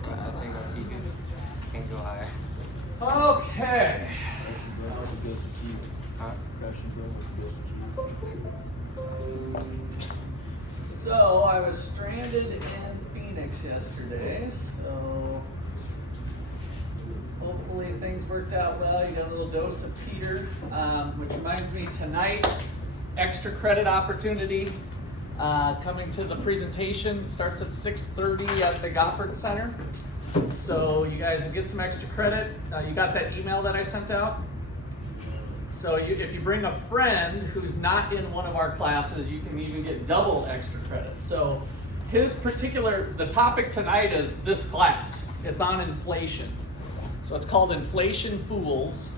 too high. I think he can't go higher. Okay. So I was stranded in Phoenix yesterday, so hopefully things worked out well. You got a little dose of Peter, which reminds me tonight, extra credit opportunity coming to the presentation. Starts at 6:30 at the Goppert Center. So you guys will get some extra credit. You got that email that I sent out? So if you bring a friend who's not in one of our classes, you can even get double extra credit. So the topic tonight is this class. It's on inflation. So it's called Inflation Fools.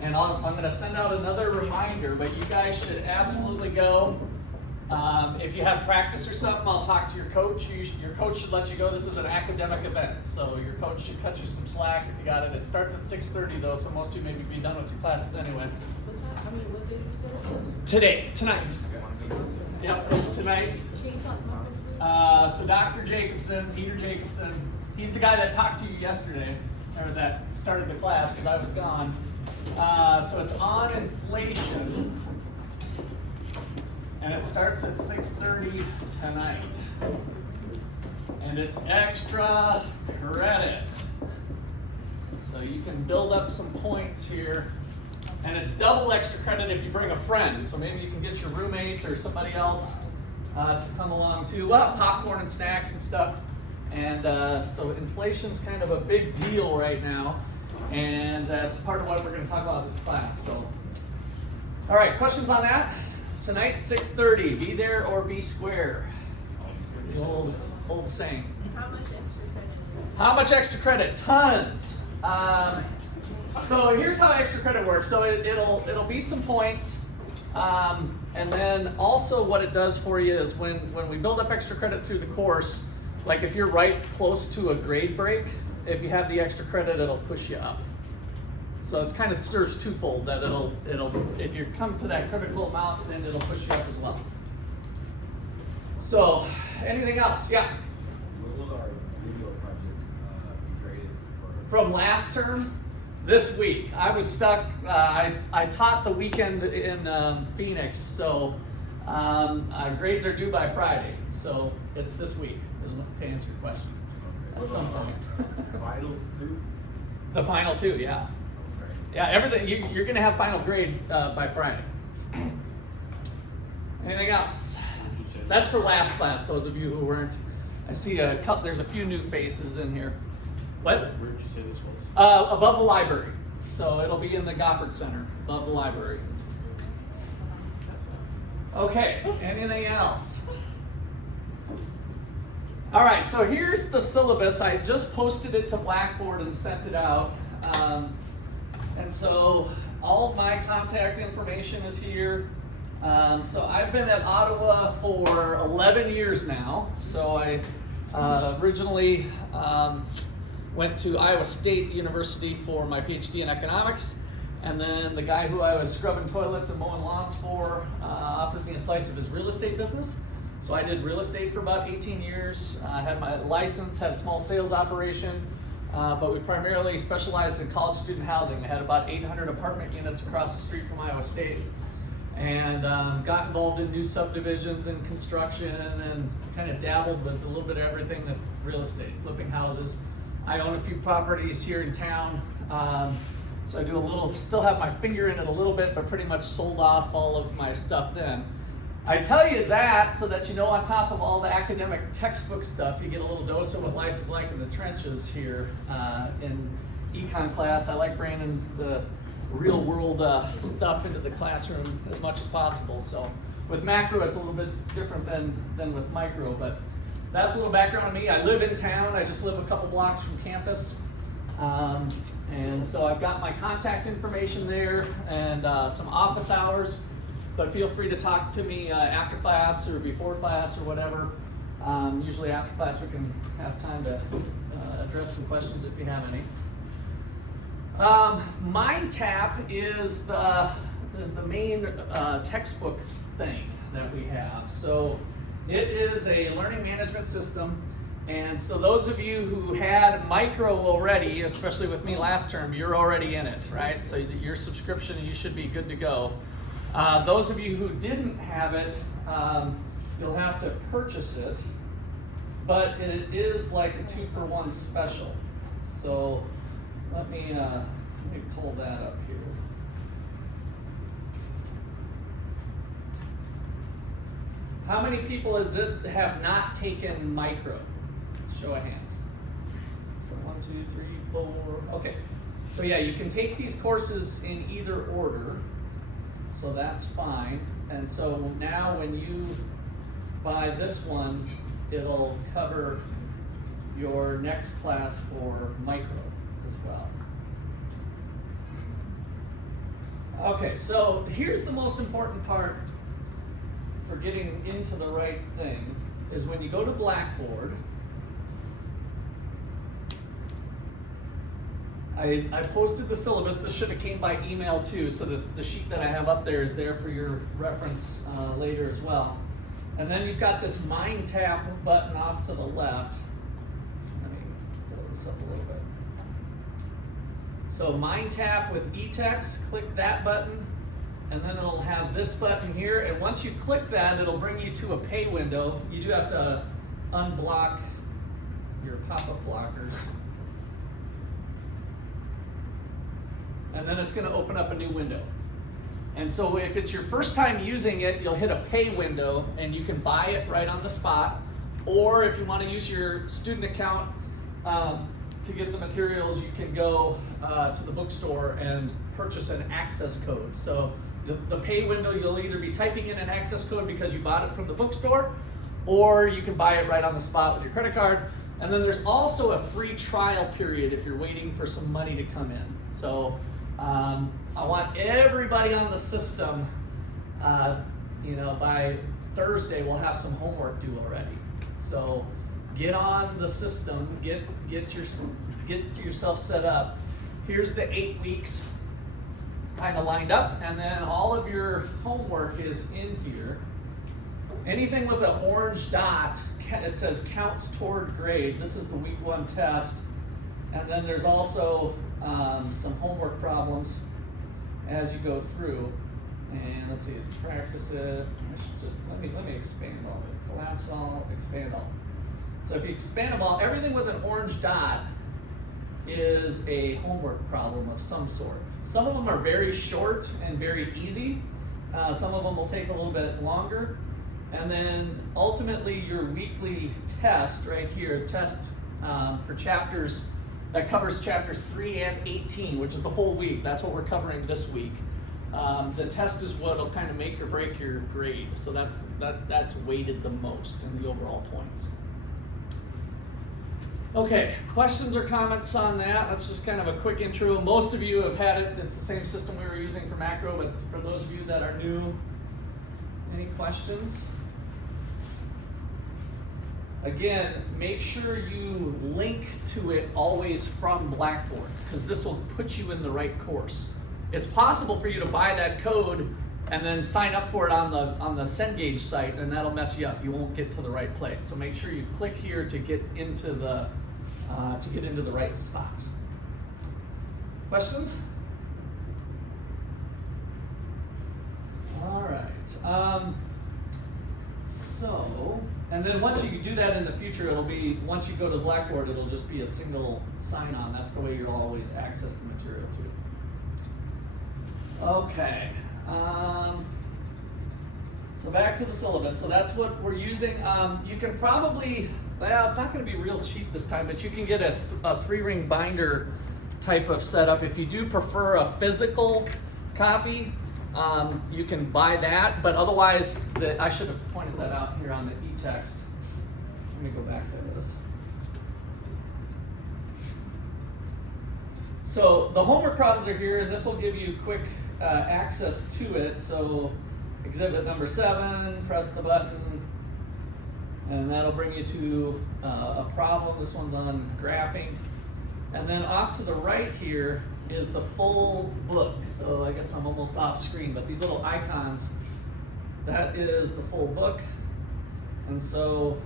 And I'm going to send out another reminder, but you guys should absolutely go. If you have practice or something, I'll talk to your coach. Your coach should let you go. This is an academic event, so your coach should cut you some slack if you got it. It starts at 6:30 though, so most of you maybe be done with your classes anyway. What day did you say it was? Today, tonight. Yep, it's tonight. So Dr. Jacobson, Peter Jacobson, he's the guy that talked to you yesterday, or that started the class because I was gone. So it's on inflation. And it starts at 6:30 tonight. And it's extra credit. So you can build up some points here. And it's double extra credit if you bring a friend. So maybe you can get your roommate or somebody else to come along too. We'll have popcorn and snacks and stuff. And so inflation's kind of a big deal right now. And that's part of what we're going to talk about this class. So, all right, questions on that? Tonight, 6:30, be there or be square. The old saying. How much extra credit? How much extra credit? Tons. So here's how extra credit works. So it'll be some points, and then also what it does for you is when we build up extra credit through the course, like if you're right close to a grade break, if you have the extra credit, it'll push you up. So it kind of serves twofold, that it'll if you come to that critical amount, then it'll push you up as well. So anything else? Yeah. What will our video project be graded for? From last term, this week. I was stuck. I taught the weekend in Phoenix, so grades are due by Friday. So it's this week, to answer your question. At some point. Finals too? The final two, yeah. Yeah, everything. You're going to have final grade by Friday. Anything else? That's for last class. Those of you who weren't. I see there's a few new faces in here. What? Where did you say this was? Above the library. So it'll be in the Goppert Center, above the library. Okay, anything else? All right, so here's the syllabus. I just posted it to Blackboard and sent it out. And so all of my contact information is here. So I've been at Ottawa for 11 years now. So I originally went to Iowa State University for my PhD in economics. And then the guy who I was scrubbing toilets and mowing lawns for offered me a slice of his real estate business. So I did real estate for about 18 years. I had my license, had a small sales operation. But we primarily specialized in college student housing. I had about 800 apartment units across the street from Iowa State, and got involved in new subdivisions and construction, and kind of dabbled with a little bit of everything with real estate, flipping houses. I own a few properties here in town, so I do still have my finger in it a little bit, but pretty much sold off all of my stuff then. I tell you that so that you know, on top of all the academic textbook stuff, you get a little dose of what life is like in the trenches here in econ class. I like bringing the real world stuff into the classroom as much as possible. So with macro, it's a little bit different than with micro, but that's a little background on me. I live in town. I just live a couple blocks from campus. And so I've got my contact information there and some office hours. But feel free to talk to me after class or before class or whatever. Usually after class we can have time to address some questions if you have any. Mindtap is the main textbooks thing that we have. So it is a learning management system And so those of you who had micro already, especially with me last term, you're already in it, right? So your subscription, you should be good to go. Those of you who didn't have it, you'll have to purchase it, but it is like a 2-for-1 special. So let me pull that up here. How many people have not taken micro? Show of hands. So 1, 2, 3, 4. Okay. So yeah, you can take these courses in either order. So that's fine. And so now when you buy this one, it'll cover your next class for micro as well. Okay, so here's the most important part for getting into the right thing is when you go to Blackboard, I posted the syllabus. This should have came by email too, so the sheet that I have up there is there for your reference later as well. And then you've got this Mindtap button off to the left. Let me blow this up a little bit. So Mindtap with eText, click that button, and then it'll have this button here. And once you click that, it'll bring you to a pay window. You do have to unblock your pop-up blockers. And then it's going to open up a new window. And so if it's your first time using it, you'll hit a pay window and you can buy it right on the spot. Or if you want to use your student account to get the materials, you can go to the bookstore and purchase an access code. So the pay window, you'll either be typing in an access code because you bought it from the bookstore, or you can buy it right on the spot with your credit card. And then there's also a free trial period if you're waiting for some money to come in. So I want everybody on the system, by Thursday we'll have some homework due already. So get on the system, get yourself set up. Here's the 8 weeks kind of lined up, and then all of your homework is in here. Anything with an orange dot, it says counts toward grade. This is the week 1 test. And then there's also some homework problems as you go through. And let's see, practice it. I should just let me expand all this. Collapse all, expand all. So if you expand them all, everything with an orange dot is a homework problem of some sort. Some of them are very short and very easy. Some of them will take a little bit longer. And then ultimately your weekly test right here, test for chapters, that covers chapters 3 and 18, which is the whole week. That's what we're covering this week. The test is what will kind of make or break your grade. So that's weighted the most in the overall points. Okay, questions or comments on that? That's just kind of a quick intro. Most of you have had it. It's the same system we were using for macro, but for those of you that are new, any questions? Again, make sure you link to it always from Blackboard, because this will put you in the right course. It's possible for you to buy that code and then sign up for it on the Cengage site, and that'll mess you up. You won't get to the right place. So make sure you click here to get into the right spot. Questions? All right. And then once you do that in the future, once you go to Blackboard, it'll just be a single sign-on. That's the way you'll always access the material too. Okay. So back to the syllabus. So that's what we're using. You can probably, it's not going to be real cheap this time, but you can get a 3-ring binder type of setup. If you do prefer a physical copy, you can buy that, but otherwise, I should have pointed that out here on the e-text. Let me go back to this. So the homework problems are here, and this will give you quick access to it. So exhibit number 7, press the button, and that'll bring you to a problem. This one's on graphing. And then off to the right here is the full book. So I guess I'm almost off screen, but these little icons, that is the full book. And so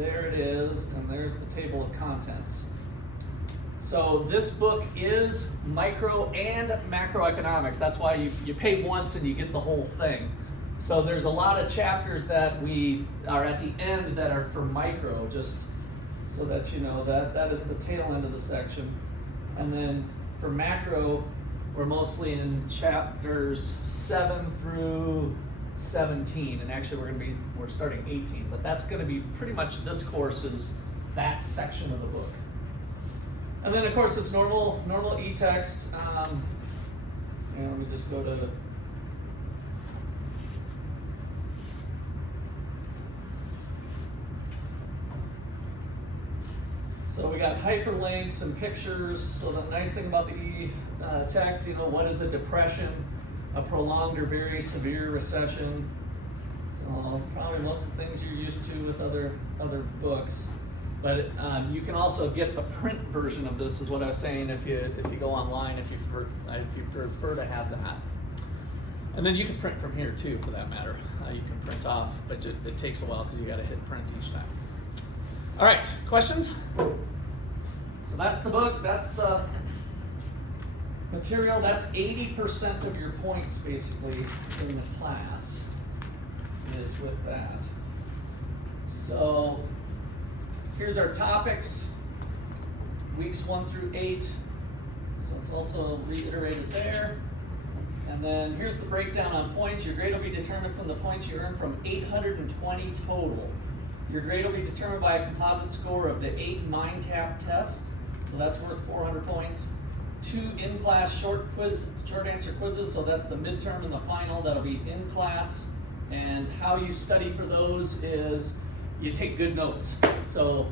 there it is, and there's the table of contents. So this book is micro and macroeconomics. That's why you pay once and you get the whole thing. So there's a lot of chapters that we are at the end that are for micro, just so that you know that is the tail end of the section. And then for macro, we're mostly in chapters 7 through 17, and actually we're starting 18, but that's going to be pretty much this course is that section of the book. And then of course it's normal e-text. And let me just go to so we got hyperlinks and pictures. So the nice thing about the e-text, what is a depression, a prolonged or very severe recession. So probably most of the things you're used to with other books. But you can also get a print version of this, is what I was saying, if you go online, if you prefer to have that. And then you can print from here too, for that matter. You can print off, but it takes a while because you got to hit print each time. All right, questions? So that's the book, that's the material, that's 80% of your points basically in the class is with that. So here's our topics, weeks 1 through 8. So it's also reiterated there. And then here's the breakdown on points. Your grade will be determined from the points you earn from 820 total. Your grade will be determined by a composite score of the 8 Mindtap tests, so that's worth 400 points. 2 in-class short answer quizzes, so that's the midterm and the final, that'll be in class. And how you study for those is you take good notes. So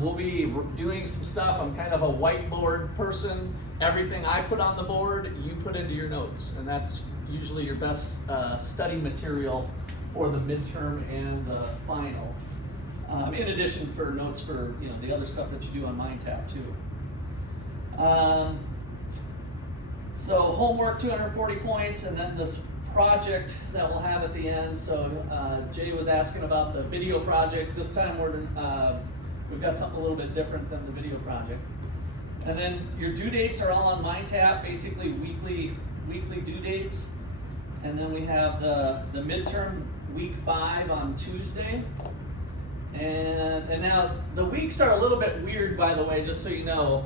we'll be doing some stuff. I'm kind of a whiteboard person. Everything I put on the board, you put into your notes, and that's usually your best study material for the midterm and the final. In addition for notes for the other stuff that you do on Mindtap too. So homework 240 points, and then this project that we'll have at the end. So Jay was asking about the video project. This time we've got something a little bit different than the video project. And then your due dates are all on Mindtap, basically weekly due dates. And then we have the midterm week 5 on Tuesday. And now the weeks are a little bit weird, by the way, just so you know,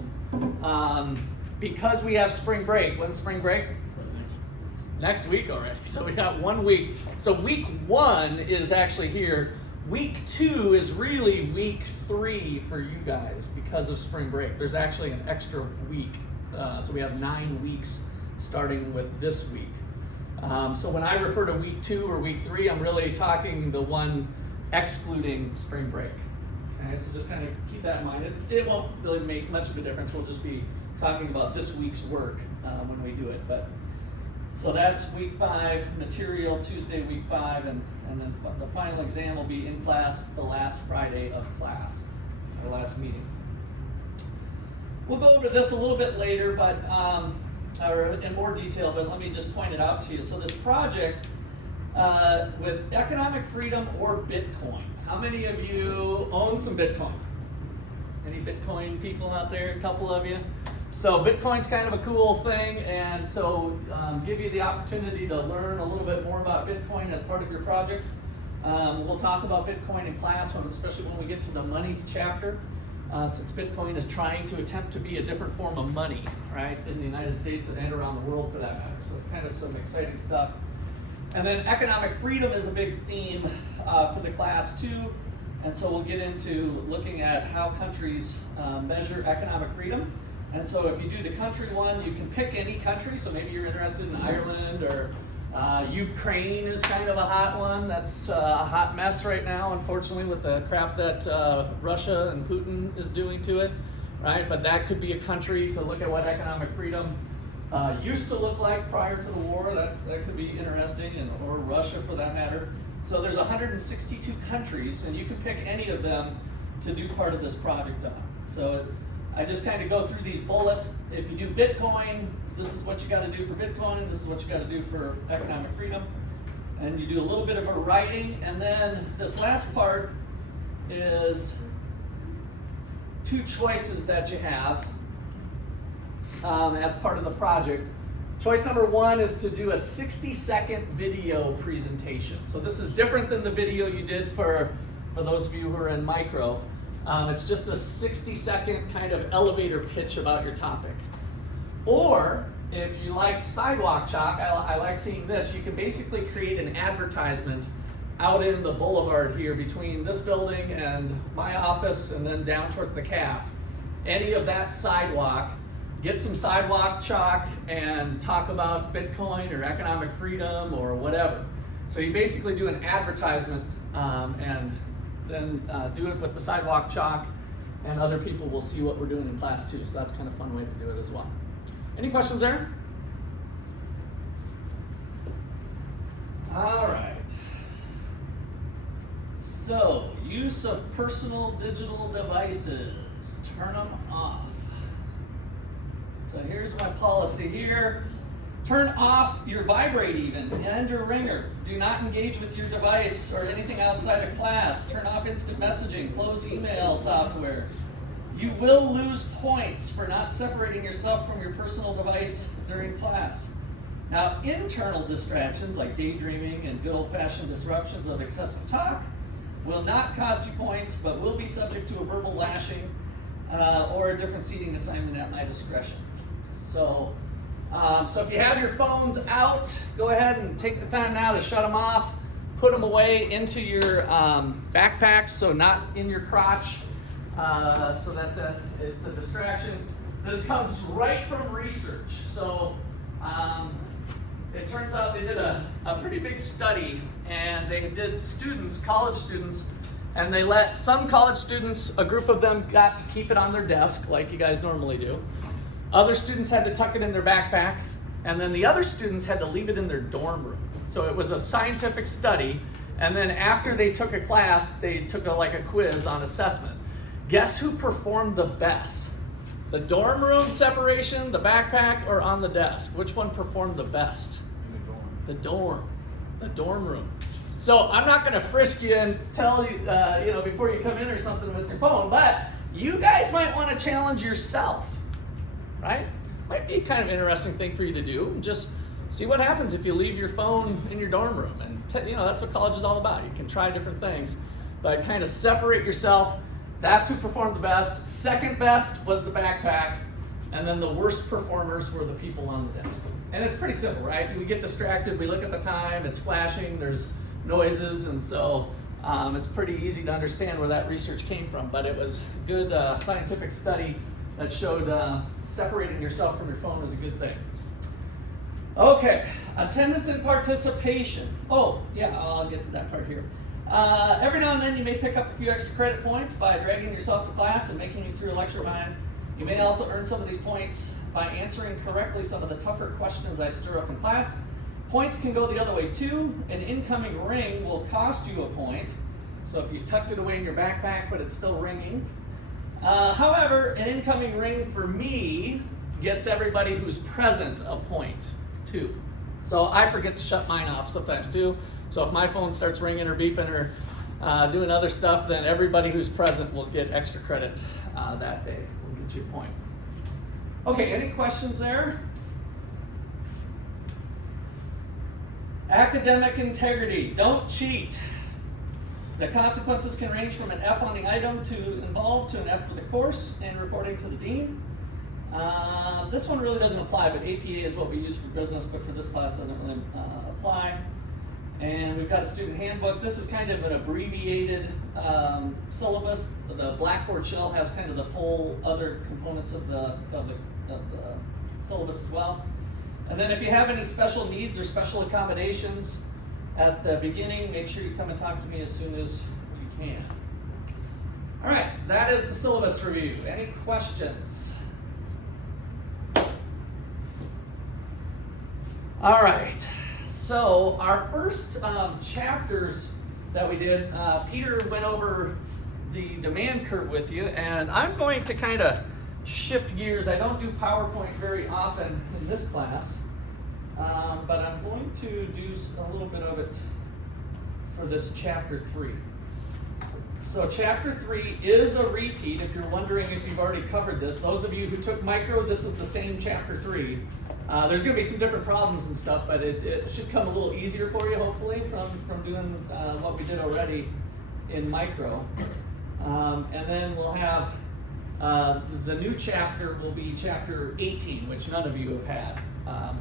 because we have spring break. When's spring break? Next week already. So we got 1 week. So week 1 is actually here. Week 2 is really week 3 for you guys because of spring break. There's actually an extra week. So we have 9 weeks starting with this week. So when I refer to week 2 or week 3, I'm really talking the one excluding spring break. Okay, so just kind of keep that in mind. It won't really make much of a difference. We'll just be talking about this week's work when we do it. But so that's week 5 material, Tuesday week 5, and then the final exam will be in class the last Friday of class, our last meeting. We'll go over this a little bit later, but or in more detail, but let me just point it out to you. So this project with economic freedom or Bitcoin. How many of you own some Bitcoin? Any Bitcoin people out there? A couple of you. So Bitcoin's kind of a cool thing, and so give you the opportunity to learn a little bit more about Bitcoin as part of your project. We'll talk about Bitcoin in class, especially when we get to the money chapter, since Bitcoin is trying to attempt to be a different form of money, right, in the United States and around the world for that matter. So it's kind of some exciting stuff. And then economic freedom is a big theme for the class too. And so we'll get into looking at how countries measure economic freedom. And so if you do the country one, you can pick any country. So maybe you're interested in Ireland, or Ukraine is kind of a hot one. That's a hot mess right now, unfortunately, with the crap that Russia and Putin is doing to it, right? But that could be a country to look at what economic freedom used to look like prior to the war. That could be interesting, or Russia for that matter. So there's 162 countries, and you can pick any of them to do part of this project on. So I just kind of go through these bullets. If you do Bitcoin, this is what you got to do for Bitcoin. This is what you got to do for economic freedom. And you do a little bit of a writing, and then this last part is two choices that you have as part of the project. Choice number one is to do a 60-second video presentation. So this is different than the video you did for those of you who are in micro. It's just a 60-second kind of elevator pitch about your topic. Or if you like sidewalk chalk, I like seeing this, you can basically create an advertisement out in the boulevard here between this building and my office and then down towards the CAF. Any of that sidewalk, get some sidewalk chalk and talk about Bitcoin or economic freedom or whatever. So you basically do an advertisement and then do it with the sidewalk chalk, and other people will see what we're doing in class too. So that's kind of a fun way to do it as well. Any questions there? All right. So, use of personal digital devices. Turn them off. So here's my policy here. Turn off your vibrate even and your ringer. Do not engage with your device or anything outside of class. Turn off instant messaging. Close email software. You will lose points for not separating yourself from your personal device during class. Now, internal distractions like daydreaming and good old-fashioned disruptions of excessive talk will not cost you points, but will be subject to a verbal lashing or a different seating assignment at my discretion. So if you have your phones out, go ahead and take the time now to shut them off, put them away into your backpacks, so not in your crotch, so that it's a distraction. This comes right from research. So it turns out they did a pretty big study, and they did students, college students, and they let some college students, a group of them got to keep it on their desk like you guys normally do. Other students had to tuck it in their backpack, and then the other students had to leave it in their dorm room. So it was a scientific study, and then after they took a class, they took like a quiz on assessment. Guess who performed the best? The dorm room separation, the backpack, or on the desk? Which one performed the best? The dorm room. So I'm not going to frisk you and tell you, before you come in or something with your phone, but you guys might want to challenge yourself, right? Might be a kind of interesting thing for you to do. Just see what happens if you leave your phone in your dorm room. And that's what college is all about. You can try different things, but kind of separate yourself. That's who performed the best. Second best was the backpack. And then the worst performers were the people on the desk. And it's pretty simple, right? We get distracted, we look at the time, it's flashing, there's noises, and so it's pretty easy to understand where that research came from. But it was a good scientific study that showed separating yourself from your phone is a good thing. Okay, attendance and participation. Oh, yeah, I'll get to that part here. Every now and then you may pick up a few extra credit points by dragging yourself to class and making it through a lecture time. You may also earn some of these points by answering correctly some of the tougher questions I stir up in class. Points can go the other way too. An incoming ring will cost you a point. So if you tucked it away in your backpack but it's still ringing. However, an incoming ring for me gets everybody who's present a point too. So I forget to shut mine off sometimes too. So if my phone starts ringing or beeping or doing other stuff, then everybody who's present will get extra credit that day. We'll get you a point. Okay, any questions there? Academic integrity. Don't cheat. The consequences can range from an F on the item involved to an F for the course and reporting to the dean. This one really doesn't apply, but APA is what we use for business, but for this class doesn't really apply. And we've got a student handbook. This is kind of an abbreviated syllabus. The Blackboard shell has kind of the full other components of the syllabus as well. And then if you have any special needs or special accommodations at the beginning, make sure you come and talk to me as soon as you can. All right, that is the syllabus review. Any questions? All right. So our first chapters that we did, Peter went over the demand curve with you, and I'm going to kind of shift gears. I don't do PowerPoint very often in this class, but I'm going to do a little bit of it for this chapter 3. So chapter 3 is a repeat. If you're wondering if you've already covered this, those of you who took micro, this is the same chapter 3. There's going to be some different problems and stuff, but it should come a little easier for you, hopefully, from doing what we did already in micro. And then we'll have the new chapter will be chapter 18, which none of you have had.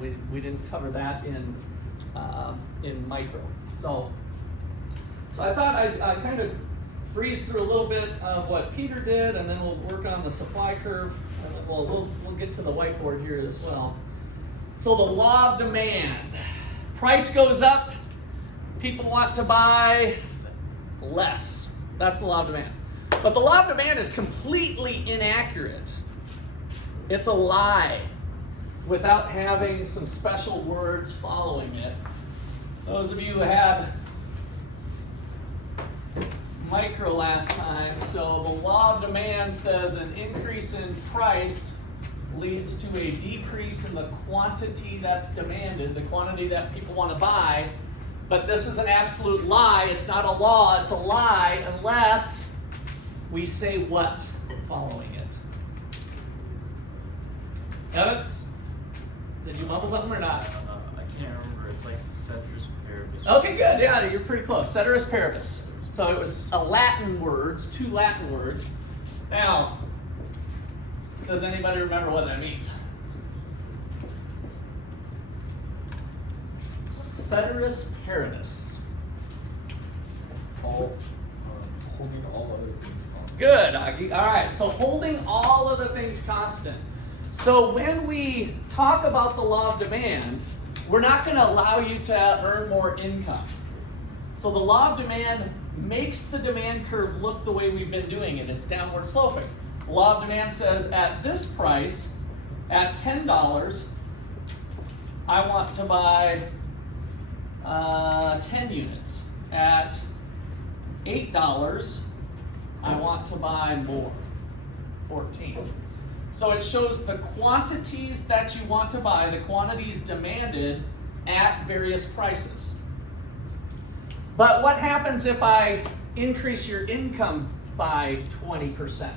We didn't cover that in micro. So I thought I'd kind of breeze through a little bit of what Peter did, and then we'll work on the supply curve. And then we'll get to the whiteboard here as well. So the law of demand. Price goes up, people want to buy less. That's the law of demand. But the law of demand is completely inaccurate. It's a lie without having some special words following it. Those of you who had micro last time, so the law of demand says an increase in price leads to a decrease in the quantity that's demanded, the quantity that people want to buy. But this is an absolute lie. It's not a law, it's a lie unless we say what following it. Got it? Did you mumble something or not? I can't remember. It's like ceteris paribus. Okay, good. Yeah, you're pretty close. Ceteris paribus. So it was two Latin words. Now, does anybody remember what that means? Ceteris paribus. Holding all other things constant. Good, Augie. All right, so holding all other things constant. So when we talk about the law of demand, we're not going to allow you to earn more income. So the law of demand makes the demand curve look the way we've been doing it. It's downward sloping. The law of demand says at this price, at $10, I want to buy 10 units. At $8, I want to buy more, 14. So it shows the quantities that you want to buy, the quantities demanded at various prices. But what happens if I increase your income by 20%?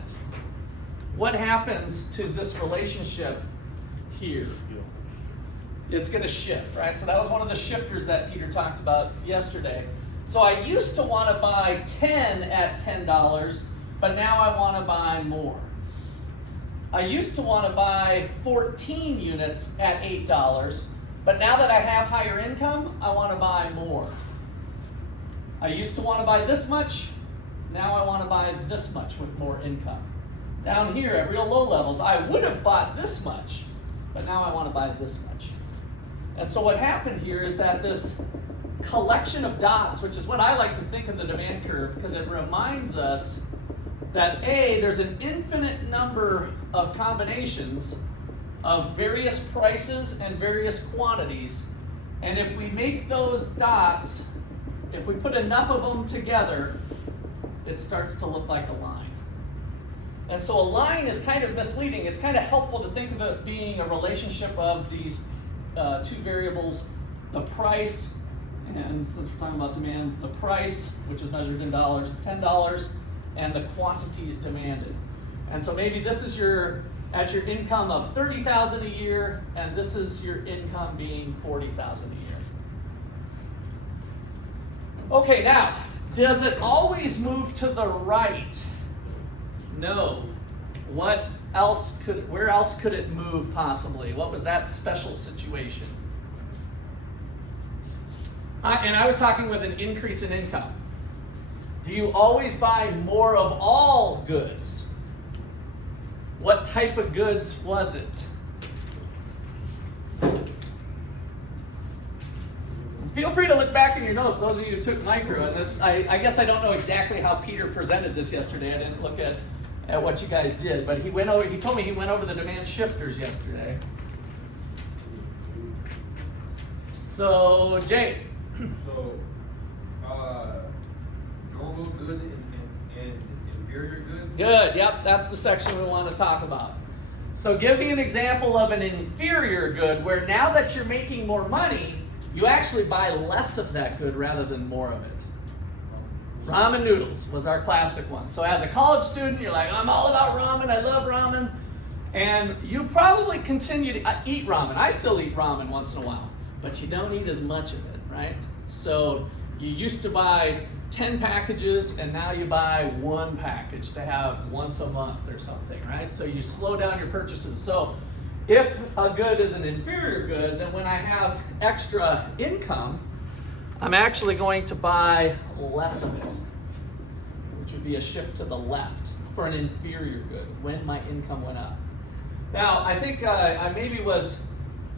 What happens to this relationship here? It's going to shift, right? So that was one of the shifters that Peter talked about yesterday. So I used to want to buy 10 at $10, but now I want to buy more. I used to want to buy 14 units at $8, but now that I have higher income, I want to buy more. I used to want to buy this much, now I want to buy this much with more income. Down here at real low levels, I would have bought this much, but now I want to buy this much. And so what happened here is that this collection of dots, which is what I like to think of the demand curve, because it reminds us that A, there's an infinite number of combinations of various prices and various quantities. And if we make those dots, if we put enough of them together, it starts to look like a line. And so a line is kind of misleading. It's kind of helpful to think of it being a relationship of these two variables, the price, and since we're talking about demand, the price, which is measured in dollars, $10, and the quantities demanded. And so maybe this is at your income of $30,000 a year, and this is your income being $40,000 a year. Okay, now, does it always move to the right? No. Where else could it move possibly? What was that special situation? And I was talking with an increase in income. Do you always buy more of all goods? What type of goods was it? Feel free to look back in your notes, those of you who took micro. And this, I guess I don't know exactly how Peter presented this yesterday. I didn't look at what you guys did, but he told me he went over the demand shifters yesterday. So, Jay. So, normal goods and inferior goods? Good, yep, that's the section we want to talk about. So give me an example of an inferior good where now that you're making more money, you actually buy less of that good rather than more of it. Ramen noodles was our classic one. So as a college student, you're like, I'm all about ramen, I love ramen. And you probably continue to eat ramen. I still eat ramen once in a while, but you don't eat as much of it, right? So you used to buy 10 packages and now you buy one package to have once a month or something, right? So you slow down your purchases. So if a good is an inferior good, then when I have extra income, I'm actually going to buy less of it, which would be a shift to the left for an inferior good when my income went up. Now, I think I maybe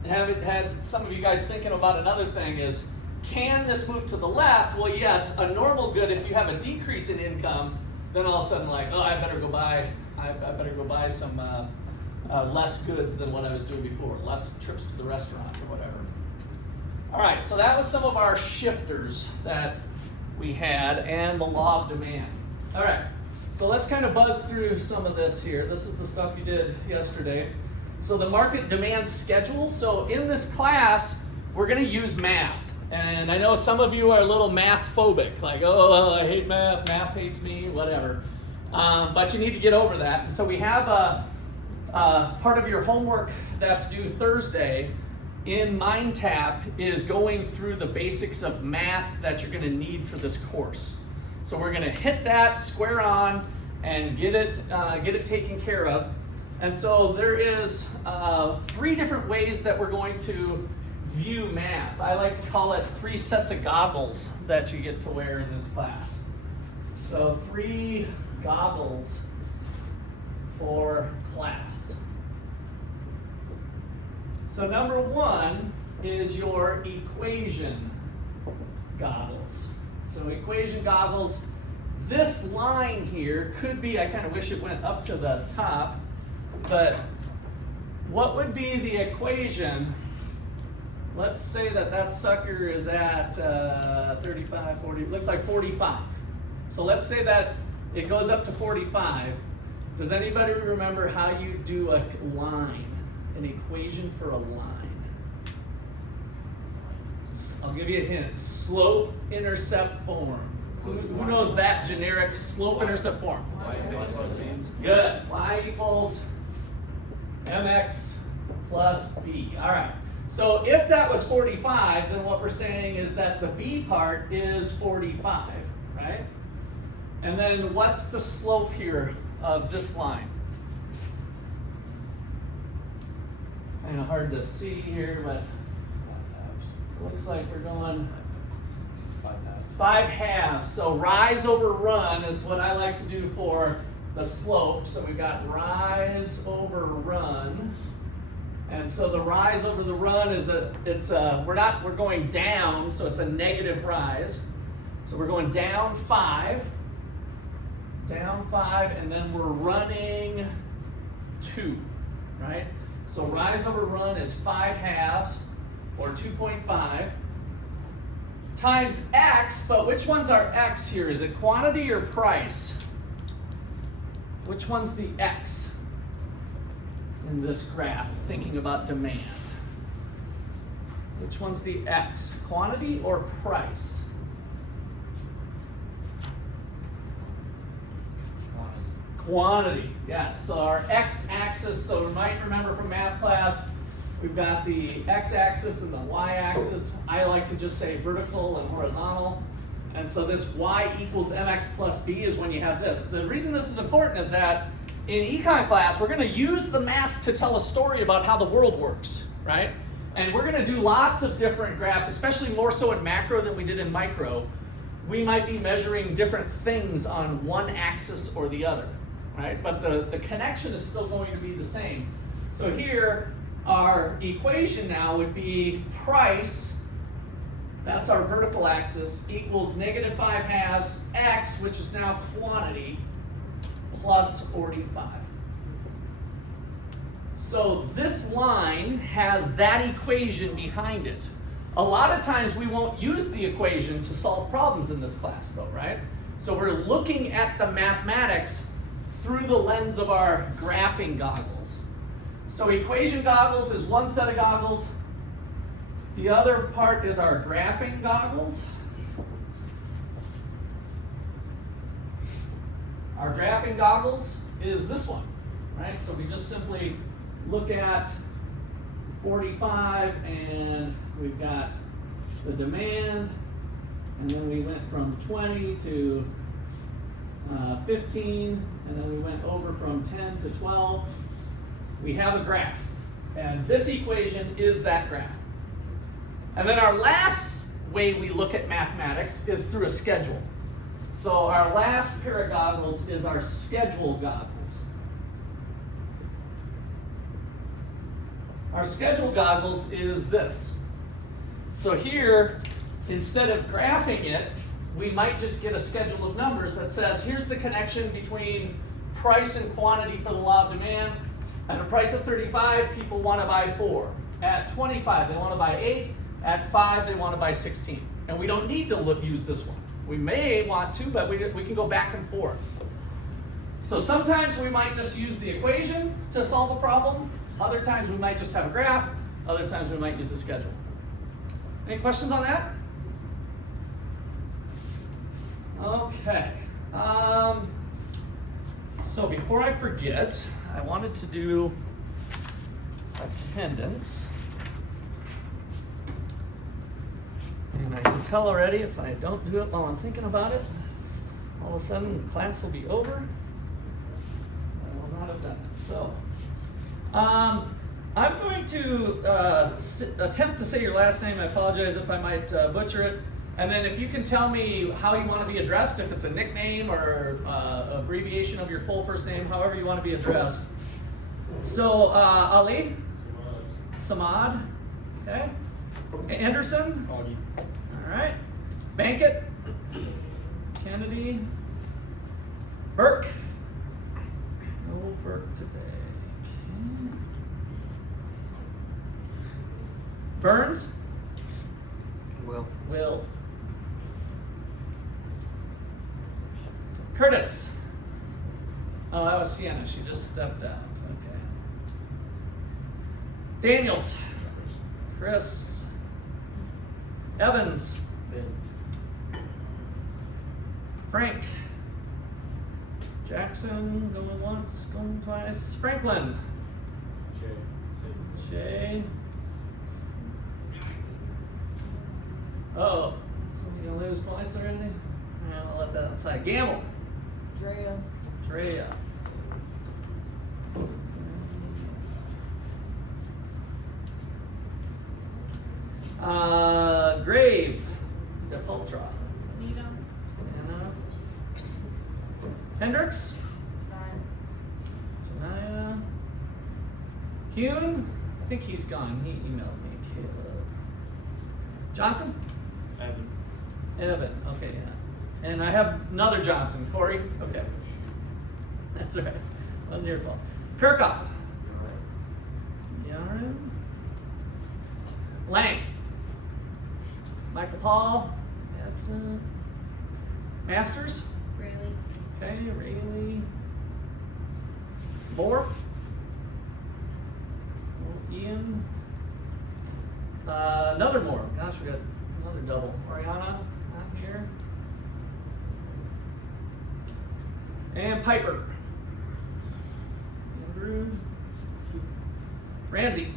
had some of you guys thinking about another thing is, can this move to the left? Well, yes, a normal good, if you have a decrease in income, then all of a sudden like, oh, I better go buy some less goods than what I was doing before, less trips to the restaurant or whatever. All right, so that was some of our shifters that we had and the law of demand. All right, so let's kind of buzz through some of this here. This is the stuff you did yesterday. So the market demand schedule. So in this class, we're going to use math. And I know some of you are a little math phobic, like, oh, I hate math, math hates me, whatever. But you need to get over that. So we have part of your homework that's due Thursday in Mindtap is going through the basics of math that you're going to need for this course. So we're going to hit that square on and get it taken care of. And so there is 3 different ways that we're going to view math. I like to call it 3 sets of goggles that you get to wear in this class. So 3 goggles for class. So number 1 is your equation goggles. So equation goggles, this line here could be, I kind of wish it went up to the top, but what would be the equation? Let's say that sucker is at 35, 40, it looks like 45. So let's say that it goes up to 45. Does anybody remember how you do a line? An equation for a line. I'll give you a hint. Slope-intercept form. Who knows that generic slope-intercept form? Good. Y equals mx plus b. All right. So if that was 45, then what we're saying is that the b part is 45, right? And then what's the slope here of this line? Kind of hard to see here, but it looks like we're going 5 halves. So rise over run is what I like to do for the slope. So we've got rise over run. And so the rise over the run is we're going down, so it's a negative rise. So we're going down 5, and then we're running 2, right? So rise over run is 5 halves, or 2.5, times x, but which one's our x here? Is it quantity or price? Which one's the x in this graph, thinking about demand? Which one's the x, quantity or price? Quantity, yes. So our x-axis, so you might remember from math class, we've got the x-axis and the y-axis. I like to just say vertical and horizontal. And so this y equals mx plus b is when you have this. The reason this is important is that in econ class, we're going to use the math to tell a story about how the world works, right? And we're going to do lots of different graphs, especially more so in macro than we did in micro. We might be measuring different things on one axis or the other, right? But the connection is still going to be the same. So here, our equation now would be price, that's our vertical axis, equals negative 5 halves x, which is now quantity, plus 45. So this line has that equation behind it. A lot of times we won't use the equation to solve problems in this class though, right? So we're looking at the mathematics through the lens of our graphing goggles. So equation goggles is one set of goggles. The other part is our graphing goggles. Our graphing goggles is this one, right? So we just simply look at 45 and we've got the demand, and then we went from 20 to 15, and then we went over from 10 to 12. We have a graph, and this equation is that graph. And then our last way we look at mathematics is through a schedule. So our last pair of goggles is our schedule goggles. Our schedule goggles is this. So here, instead of graphing it, we might just get a schedule of numbers that says, here's the connection between price and quantity for the law of demand. At a price of 35, people want to buy 4. At 25, they want to buy 8. At 5, they want to buy 16. And we don't need to use this one. We may want to, but we can go back and forth. So sometimes we might just use the equation to solve a problem. Other times we might just have a graph. Other times we might use the schedule. Any questions on that? Okay. So before I forget, I wanted to do attendance. And I can tell already if I don't do it while I'm thinking about it, all of a sudden the class will be over. I will not have done it. So, I'm going to attempt to say your last name. I apologize if I might butcher it. And then if you can tell me how you want to be addressed, if it's a nickname or abbreviation of your full first name, however you want to be addressed. So, Ali? Samad? Okay. Anderson? Augie. All right. Bankett? Kennedy? Burke? No Burke today. Okay. Burns? Will. Curtis? Oh, that was Sienna. She just stepped out. Okay. Daniels? Chris? Evans? Frank? Jackson? Going once, going twice. Franklin? Shay? Oh, somebody gonna lose points already? Yeah, I'll let that inside. Gamble? Drea. Grave? DePultra. Anna. Hendricks? Janaya. Kuhn? I think he's gone. He emailed me. Caleb. Johnson? Evan. Okay, yeah. And I have another Johnson. Corey? Okay. That's all right. Wasn't your fault. Kirkhoff? Yaren? Lang? Michael Paul? Absent. Masters? Okay, Rayleigh. Moore? Ian? Another Moore. Gosh, we got another double. Ariana? Not here. And Piper. Andrew. Ramsey.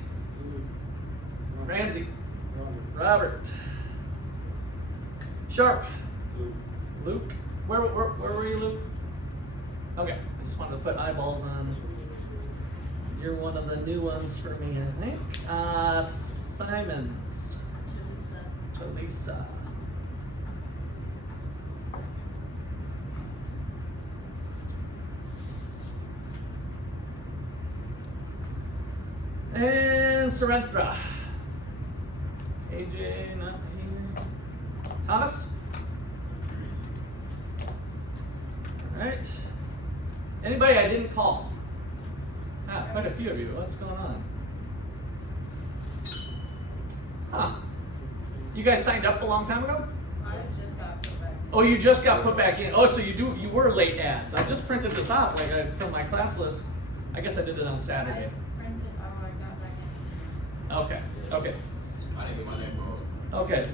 Robert. Sharp. Luke. Where were you, Luke? Okay, I just wanted to put eyeballs on. You're one of the new ones for me, I think. Simons. Talisa. And Sarenthra. AJ, not here. Thomas? Alright. Anybody I didn't call? Ah, quite a few of you. What's going on? Huh. You guys signed up a long time ago? I just got put back. Oh, you just got put back in. Oh, so you were late ads. I just printed this off from my class list. I guess I did it on Saturday. I got back in. Okay. Okay.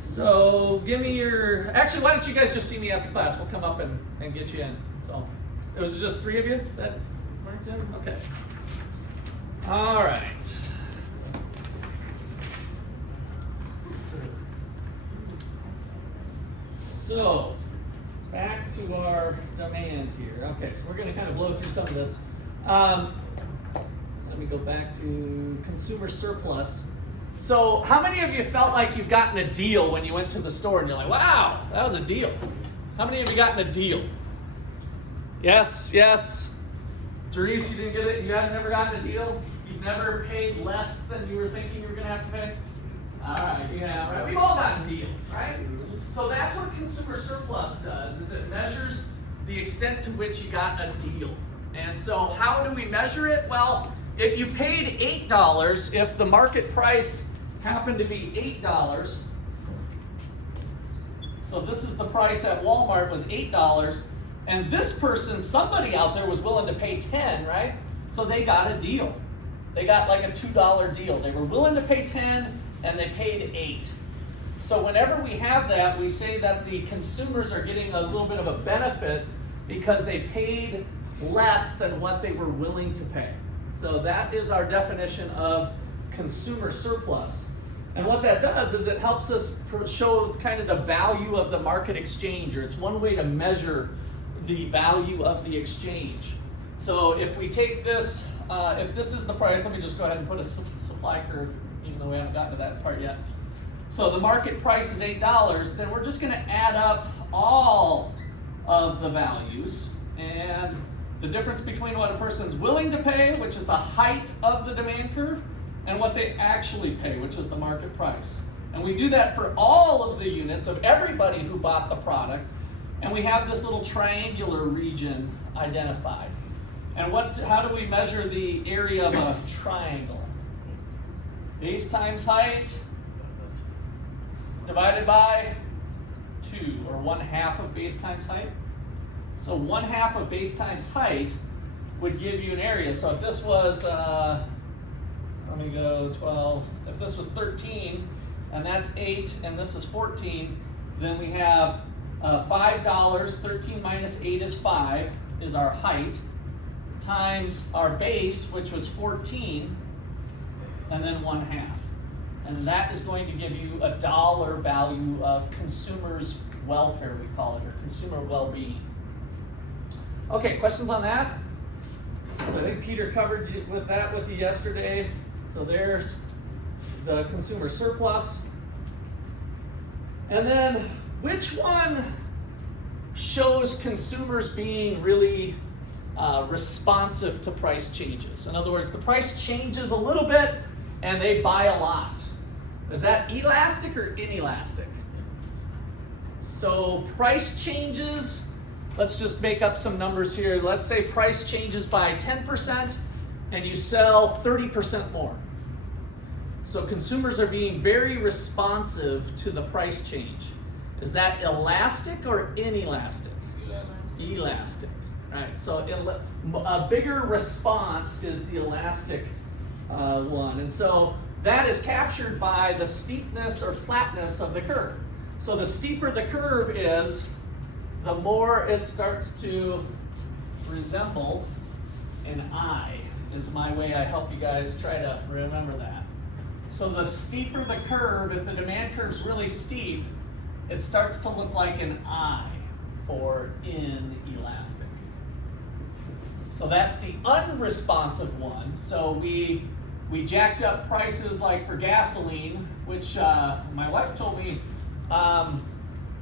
So give me your. Actually, why don't you guys just see me after class? We'll come up and get you in. So So it was just 3 of you that weren't in? Okay. All right. So back to our demand here. Okay, so we're going to kind of blow through some of this. Let me go back to consumer surplus. So how many of you felt like you've gotten a deal when you went to the store and you're like, wow, that was a deal? How many of you gotten a deal? Yes, yes. Therese, you didn't get it? You have never gotten a deal? You've never paid less than you were thinking you were going to have to pay? All right, yeah, right. We've all gotten deals, right? So that's what consumer surplus does, is it measures the extent to which you got a deal. And so how do we measure it? Well, if you paid $8, if the market price happened to be $8, so this is the price at Walmart was $8, and this person, somebody out there was willing to pay 10, right? So they got a deal. They got like a $2 deal. They were willing to pay 10 and they paid 8. So whenever we have that, we say that the consumers are getting a little bit of a benefit because they paid less than what they were willing to pay. So that is our definition of consumer surplus. And what that does is it helps us show kind of the value of the market exchange, or it's one way to measure the value of the exchange. So if we take this, if this is the price, let me just go ahead and put a supply curve, even though we haven't gotten to that part yet. So the market price is $8, then we're just going to add up all of the values, and the difference between what a person's willing to pay, which is the height of the demand curve, and what they actually pay, which is the market price. And we do that for all of the units of everybody who bought the product, and we have this little triangular region identified. And how do we measure the area of a triangle? Base times height divided by 2, or 1/2 of base times height. So 1/2 of base times height would give you an area. So if this was, let me go 12, if this was 13, and that's 8, and this is 14, then we have $5, 13 minus 8 is 5, is our height, times our base, which was 14, and then 1/2. And that is going to give you a dollar value of consumers' welfare, we call it, or consumer well-being. Okay, questions on that? So I think Peter covered with you yesterday. So there's the consumer surplus. And then which one shows consumers being really responsive to price changes? In other words, the price changes a little bit and they buy a lot. Is that elastic or inelastic? So price changes, let's just make up some numbers here. Let's say price changes by 10% and you sell 30% more. So consumers are being very responsive to the price change. Is that elastic or inelastic? Elastic. Right. So a bigger response is the elastic one. And so that is captured by the steepness or flatness of the curve. So the steeper the curve is, the more it starts to resemble an eye, is my way I help you guys try to remember that. So the steeper the curve, if the demand curve is really steep, it starts to look like an eye for inelastic. So that's the unresponsive one. So we jacked up prices like for gasoline, which my wife told me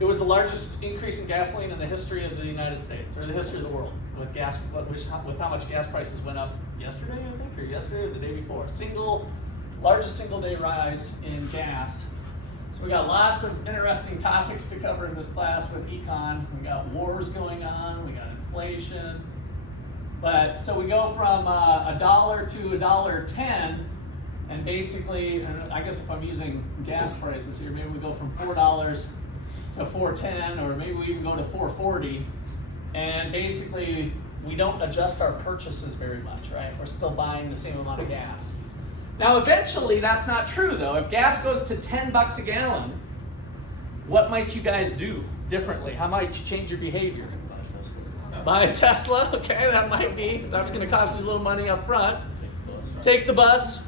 it was the largest increase in gasoline in the history of the United States, or the history of the world, with how much gas prices went up yesterday, I think, or yesterday or the day before. Largest single day rise in gas. So we got lots of interesting topics to cover in this class with econ. We got wars going on, we got inflation. But so we go from $1 to $1.10, and basically, I guess if I'm using gas prices here, maybe we go from $4 to $4.10, or maybe we even go to $4.40, and basically we don't adjust our purchases very much, right? We're still buying the same amount of gas. Now eventually that's not true though. If gas goes to 10 bucks a gallon, what might you guys do differently? How might you change your behavior? Buy a Tesla, okay, that's gonna cost you a little money up front. Take the bus,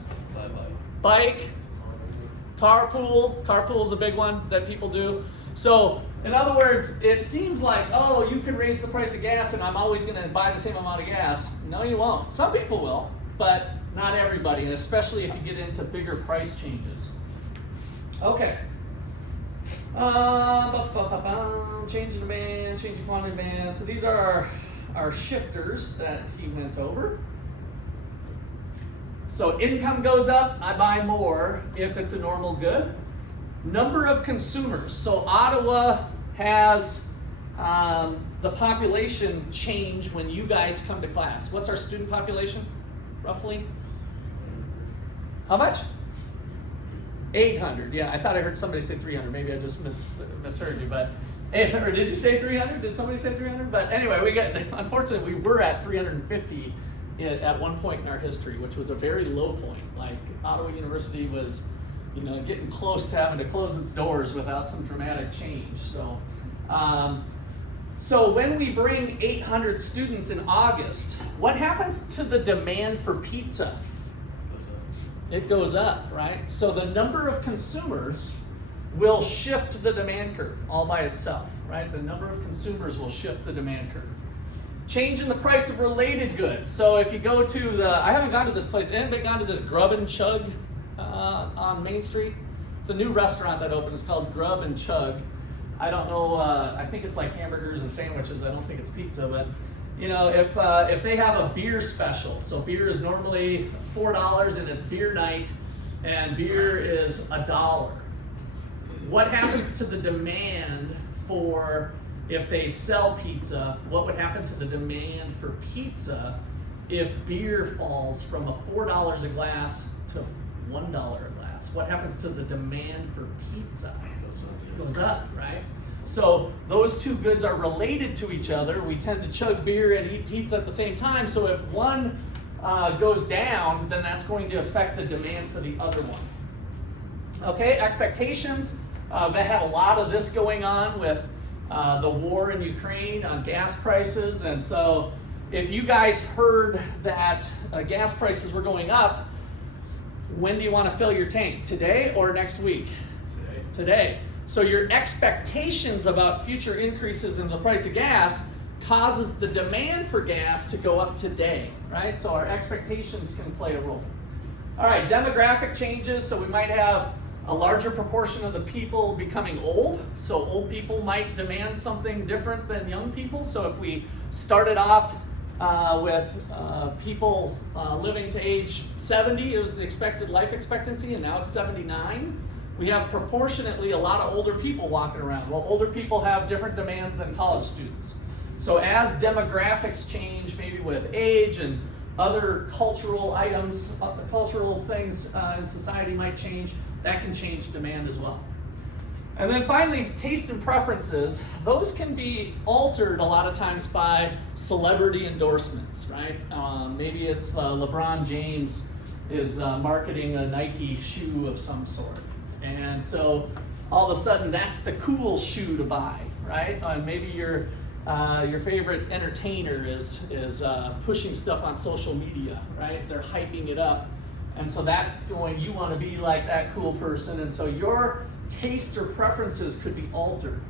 bike, carpool. Carpool is a big one that people do. So, in other words, it seems like, oh, you can raise the price of gas and I'm always gonna buy the same amount of gas. No, you won't. Some people will, but not everybody, and especially if you get into bigger price changes. Okay. Changing demand, changing quantity demand. So these are our shifters that he went over. So income goes up, I buy more if it's a normal good. Number of consumers. So Ottawa has the population change when you guys come to class. What's our student population, roughly? How much? 800. Yeah, I thought I heard somebody say 300. Maybe I just misheard you, but or did you say 300? Did somebody say 300? But anyway, unfortunately we were at 350 at one point in our history, which was a very low point. Like Ottawa University was, getting close to having to close its doors without some dramatic change. So, so when we bring 800 students in August, what happens to the demand for pizza? It goes up, right? So the number of consumers will shift the demand curve all by itself, right? The number of consumers will shift the demand curve. Change in the price of related goods. So if you go to I haven't gone to this place. Anybody gone to this Grub and Chug on Main Street? It's a new restaurant that opened. It's called Grub and Chug. I don't know. I think it's like hamburgers and sandwiches. I don't think it's pizza, but if they have a beer special, so beer is normally $4 and it's beer night, and beer is $1. What happens to the demand for, if they sell pizza, what would happen to the demand for pizza if beer falls from a $4 a glass to $1 a glass? What happens to the demand for pizza? It goes up, right? So those two goods are related to each other. We tend to chug beer and eat pizza at the same time. So if one goes down, then that's going to affect the demand for the other one. Okay, expectations. They had a lot of this going on with the war in Ukraine on gas prices. And so if you guys heard that gas prices were going up, when do you want to fill your tank? Today or next week? Today. So your expectations about future increases in the price of gas causes the demand for gas to go up today, right? So our expectations can play a role. All right, demographic changes. So we might have a larger proportion of the people becoming old. So old people might demand something different than young people. So if we started off with people living to age 70, it was the expected life expectancy, and now it's 79. We have proportionately a lot of older people walking around. Well, older people have different demands than college students. So as demographics change, maybe with age and other cultural items, cultural things in society might change, that can change demand as well. And then finally, taste and preferences. Those can be altered a lot of times by celebrity endorsements, right? Maybe it's LeBron James is marketing a Nike shoe of some sort. And so all of a sudden that's the cool shoe to buy, right? Maybe your favorite entertainer is pushing stuff on social media, right? They're hyping it up. And so that's going, you want to be like that cool person. And so your taste or preferences could be altered.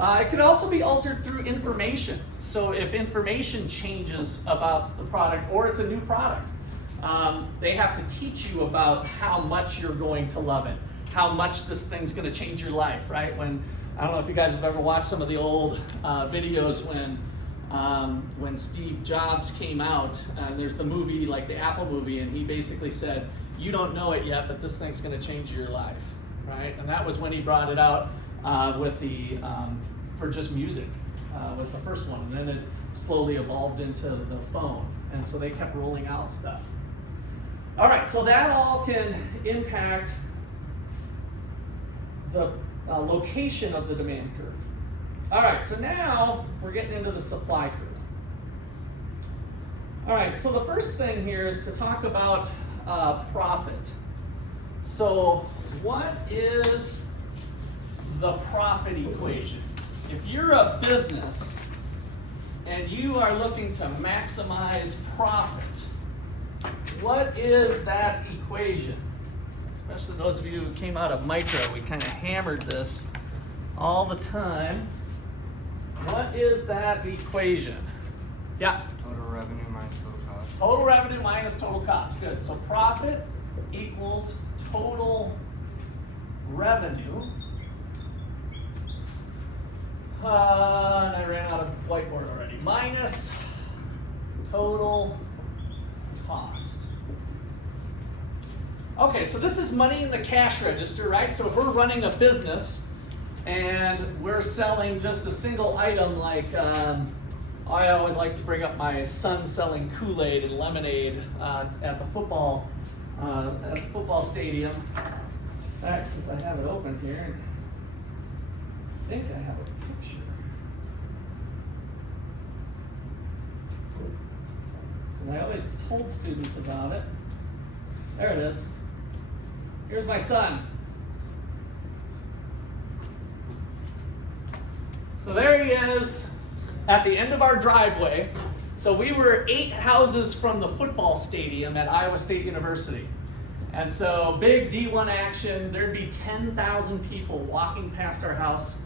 It could also be altered through information. So if information changes about the product, or it's a new product, they have to teach you about how much you're going to love it, how much this thing's going to change your life, right? When, I don't know if you guys have ever watched some of the old videos when Steve Jobs came out, and there's the movie, like the Apple movie, and he basically said, you don't know it yet, but this thing's going to change your life, right? And that was when he brought it out with the, for just music, was the first one. And then it slowly evolved into the phone. And so they kept rolling out stuff. All right, so that all can impact the location of the demand curve. All right, so now we're getting into the supply curve. All right, so the first thing here is to talk about profit. So what is the profit equation? If you're a business and you are looking to maximize profit. What is that equation? Especially those of you who came out of micro, we kind of hammered this all the time. What is that equation? Yeah? Total revenue minus total cost. Total revenue minus total cost. Good. So profit equals total revenue. And I ran out of whiteboard already. Minus total cost. Okay, so this is money in the cash register, right? So if we're running a business and we're selling just a single item, like I always like to bring up my son selling Kool-Aid and lemonade at the football stadium. In fact, since I have it open here, I think I have a picture. Because I always told students about it. There it is. Here's my son. So there he is at the end of our driveway. So we were 8 houses from the football stadium at Iowa State University. And so big D1 action, there'd be 10,000 people walking past our house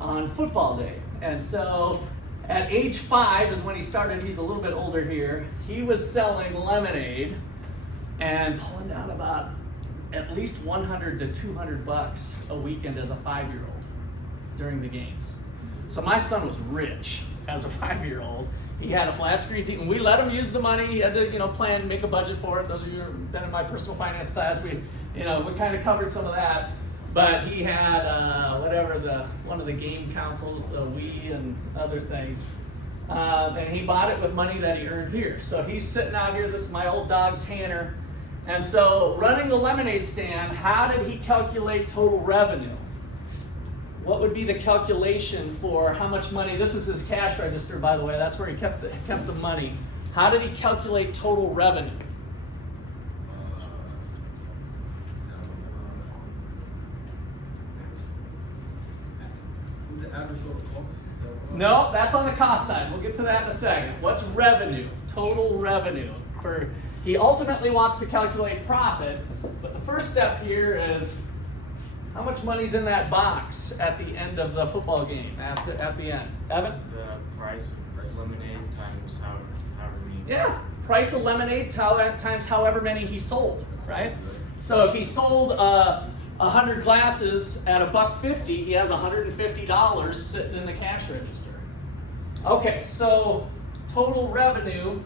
on football day. And so at age 5 is when he started, he's a little bit older here, he was selling lemonade and pulling down about at least 100 to 200 bucks a weekend as a 5-year-old during the games. So my son was rich as a 5-year-old. He had a flat screen TV, and we let him use the money. He had to, plan, make a budget for it. Those of you who've been in my personal finance class, we kind of covered some of that. But he had one of the game consoles, the Wii and other things. And he bought it with money that he earned here. So he's sitting out here, this is my old dog Tanner. And so running the lemonade stand, how did he calculate total revenue? What would be the calculation for how much money? This is his cash register, by the way. That's where he kept the money. How did he calculate total revenue? No, that's on the cost side. We'll get to that in a second. What's revenue? Total revenue. He ultimately wants to calculate profit, but the first step here is how much money's in that box at the end of the football game, at the end? Evan? The price of lemonade times however many. Yeah, price of lemonade times however many he sold, right? So if he sold 100 glasses at $1.50, he has $150 sitting in the cash register. Okay, so total revenue.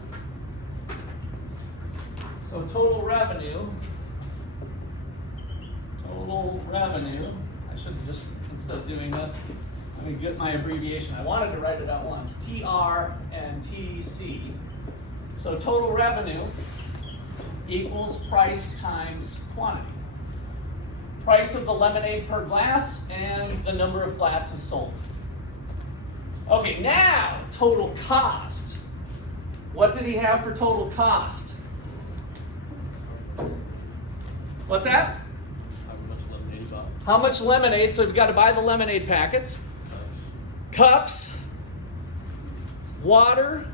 I should have just, instead of doing this, let me get my abbreviation. I wanted to write it out once. TR and TC. So total revenue equals price times quantity. Price of the lemonade per glass and the number of glasses sold. Okay, now total cost. What did he have for total cost? What's that? How much lemonade? So you've got to buy the lemonade packets, cups, water,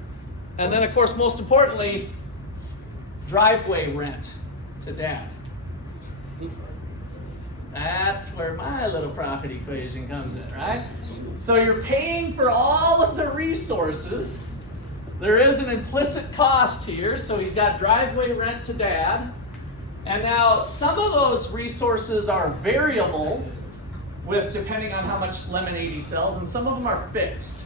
and then, of course, most importantly, driveway rent to Dad. That's where my little profit equation comes in, right? So you're paying for all of the resources. There is an implicit cost here, so he's got driveway rent to Dad. And now some of those resources are variable depending on how much lemonade he sells, and some of them are fixed.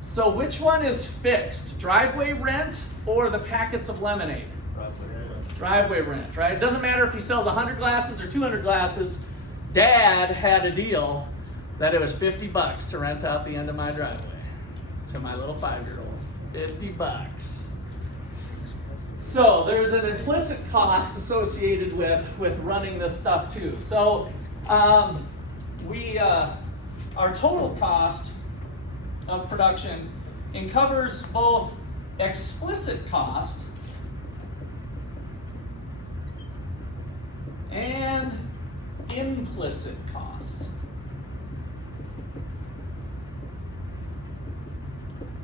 So which one is fixed? Driveway rent or the packets of lemonade? Driveway rent, right? It doesn't matter if he sells 100 glasses or 200 glasses. Dad had a deal that it was $50 to rent out the end of my driveway to my little 5-year-old. $50. So there's an implicit cost associated with running this stuff too. So our total cost of production covers both explicit cost and implicit cost.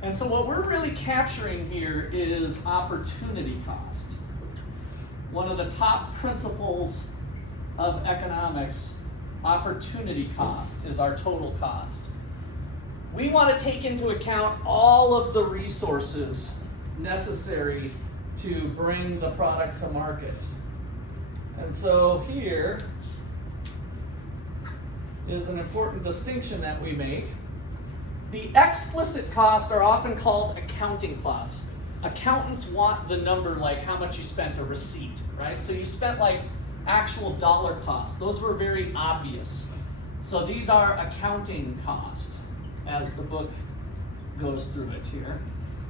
And so what we're really capturing here is opportunity cost. One of the top principles of economics, opportunity cost is our total cost. We want to take into account all of the resources necessary to bring the product to market. And so here is an important distinction that we make. The explicit costs are often called accounting costs. Accountants want the number, like how much you spent, a receipt, right? So you spent like actual dollar costs. Those were very obvious. So these are accounting costs as the book goes through it here.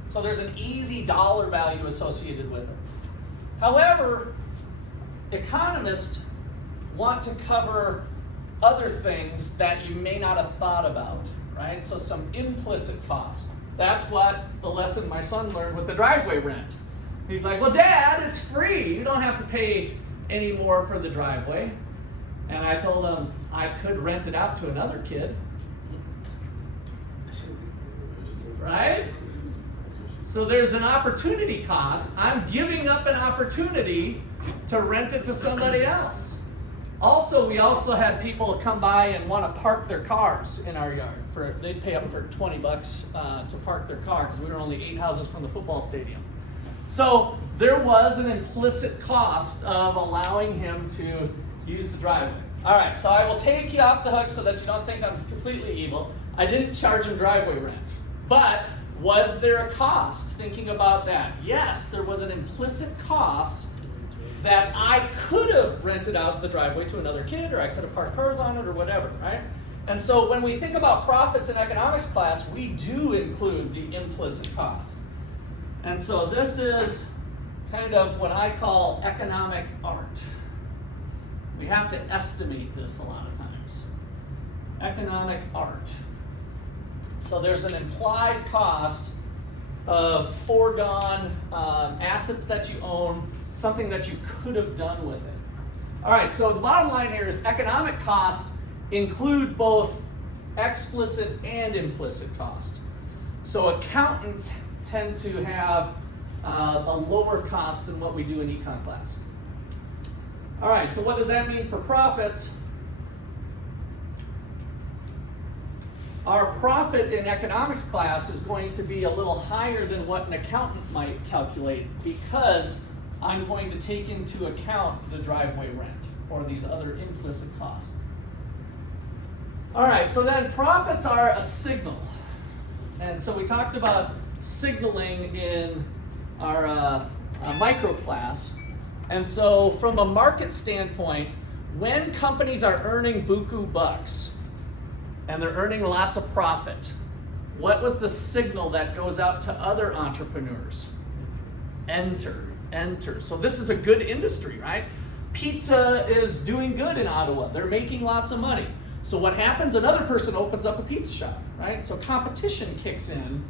So there's an easy dollar value associated with it. However, economists want to cover other things that you may not have thought about, right? So some implicit cost. That's what the lesson my son learned with the driveway rent. He's like, well, Dad, it's free. You don't have to pay any more for the driveway. And I told him I could rent it out to another kid. Right? So there's an opportunity cost. I'm giving up an opportunity to rent it to somebody else. Also, we also had people come by and want to park their cars in our yard. They'd pay up for $20 to park their car because we were only 8 houses from the football stadium. So there was an implicit cost of allowing him to use the driveway. All right, so I will take you off the hook so that you don't think I'm completely evil. I didn't charge him driveway rent. But was there a cost? Thinking about that. Yes, there was an implicit cost that I could have rented out the driveway to another kid, or I could have parked cars on it, or whatever, right? And so when we think about profits in economics class, we do include the implicit cost. And so this is kind of what I call economic art. We have to estimate this a lot of times. Economic art. So there's an implied cost of foregone assets that you own, something that you could have done with it. All right, so the bottom line here is economic costs include both explicit and implicit cost. So accountants tend to have a lower cost than what we do in econ class. All right, so what does that mean for profits? Our profit in economics class is going to be a little higher than what an accountant might calculate because I'm going to take into account the driveway rent or these other implicit costs. All right, so then profits are a signal. And so we talked about signaling in our micro class. And so from a market standpoint, when companies are earning buku bucks, and they're earning lots of profit, what was the signal that goes out to other entrepreneurs? Enter. So this is a good industry, right? Pizza is doing good in Ottawa. They're making lots of money. So what happens? Another person opens up a pizza shop, right? So competition kicks in,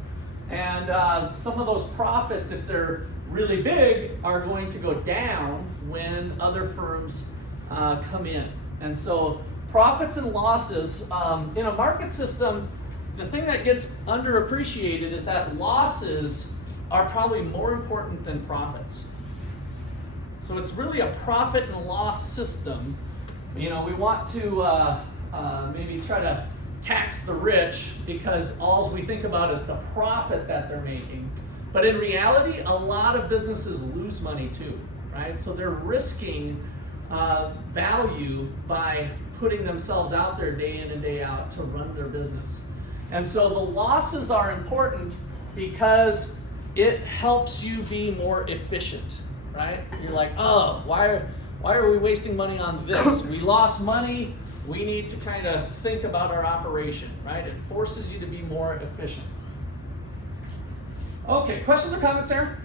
and some of those profits, if they're really big, are going to go down when other firms come in. And so profits and losses, in a market system, the thing that gets underappreciated is that losses are probably more important than profits. So it's really a profit and loss system. You know, we want to maybe try to tax the rich because all we think about is the profit that they're making. But in reality, a lot of businesses lose money too, right? So they're risking value by putting themselves out there day in and day out to run their business. And so the losses are important because it helps you be more efficient, right? You're like, oh, why are we wasting money on this? We lost money, we need to kind of think about our operation, right? It forces you to be more efficient. Okay, questions or comments there?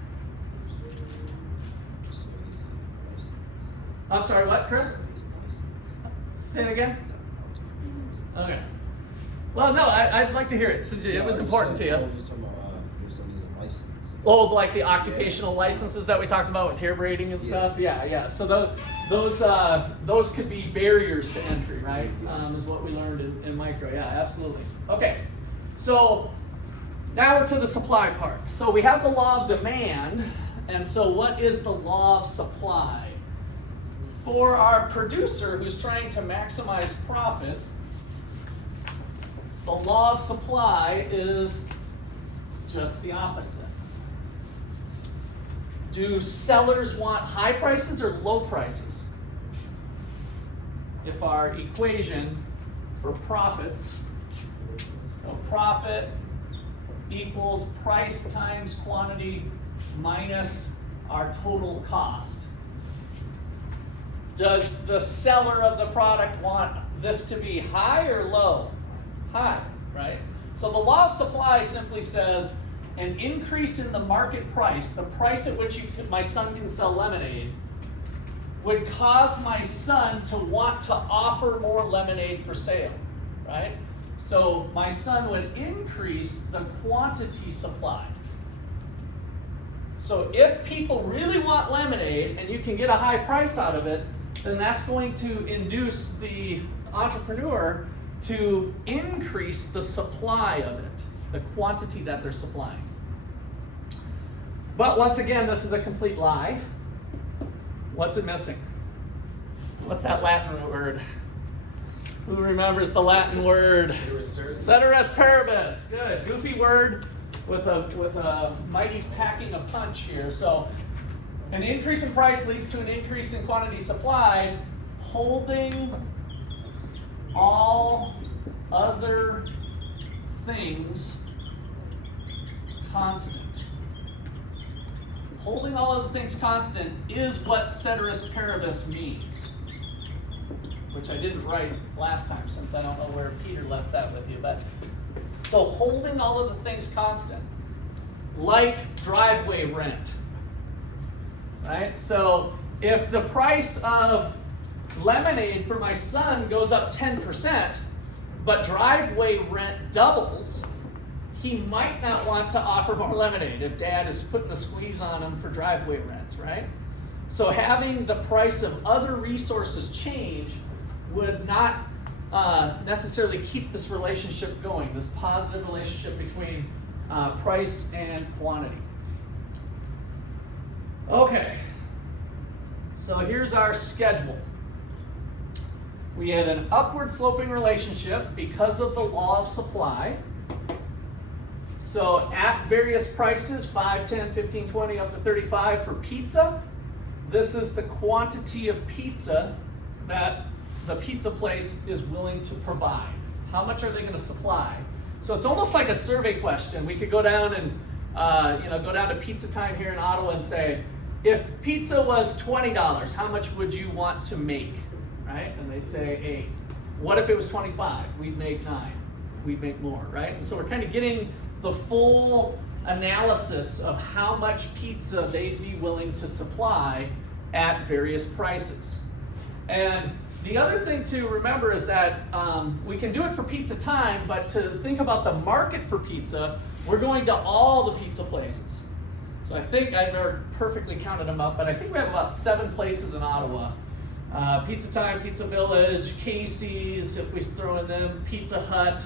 I'm sorry, what, Chris? Say it again? Okay. Well, no, I'd like to hear it since it was important to you. Oh, like the occupational licenses that we talked about with hair braiding and stuff? Yeah. So those could be barriers to entry, right? Is what we learned in micro. Yeah, absolutely. Okay. So Now we're to the supply part. So we have the law of demand, and so what is the law of supply? For our producer who's trying to maximize profit, the law of supply is just the opposite. Do sellers want high prices or low prices? If our equation for profits, so profit equals price times quantity minus our total cost. Does the seller of the product want this to be high or low? High, right? So the law of supply simply says an increase in the market price, the price at which my son can sell lemonade, would cause my son to want to offer more lemonade for sale, right? So my son would increase the quantity supplied. So if people really want lemonade and you can get a high price out of it, then that's going to induce the entrepreneur to increase the supply of it, the quantity that they're supplying. But once again, this is a complete lie. What's it missing? What's that Latin word? Who remembers the Latin word? Ceteris paribus. Good. Goofy word with a mighty packing a punch here. So an increase in price leads to an increase in quantity supplied, holding all other things constant. Holding all other things constant is what ceteris paribus means, which I didn't write last time since I don't know where Peter left that with you. But so holding all of the things constant, like driveway rent, right? So if the price of lemonade for my son goes up 10%, but driveway rent doubles, he might not want to offer more lemonade if dad is putting the squeeze on him for driveway rent, right? So having the price of other resources change would not necessarily keep this relationship going, this positive relationship between price and quantity. Okay, so here's our schedule. We had an upward sloping relationship because of the law of supply. So at various prices, 5, 10, 15, 20, up to 35 for pizza, this is the quantity of pizza that the pizza place is willing to provide. How much are they going to supply? So it's almost like a survey question. We could go down and go down to Pizza Time here in Ottawa and say, if pizza was $20, how much would you want to make? Right? And they'd say 8. What if it was 25? We'd make 9. We'd make more, right? And so we're kind of getting the full analysis of how much pizza they'd be willing to supply at various prices. And the other thing to remember is that we can do it for Pizza Time, but to think about the market for pizza, we're going to all the pizza places. So I think I've never perfectly counted them up, but I think we have about 7 places in Ottawa. Pizza Time, Pizza Village, Casey's, if we throw in them, Pizza Hut.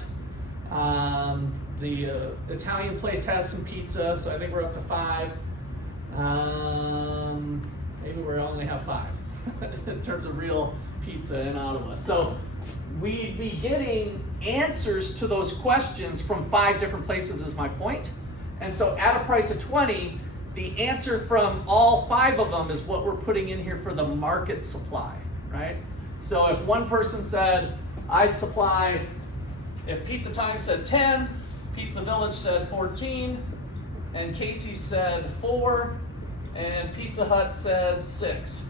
The Italian place has some pizza, so I think we're up to 5. Maybe we only have 5 in terms of real pizza in Ottawa. So we'd be getting answers to those questions from 5 different places is my point. And so at a price of 20, the answer from all 5 of them is what we're putting in here for the market supply, right? So if one person said, I'd supply, if Pizza Time said 10, Pizza Village said 14, and Casey's said 4, and Pizza Hut said 6.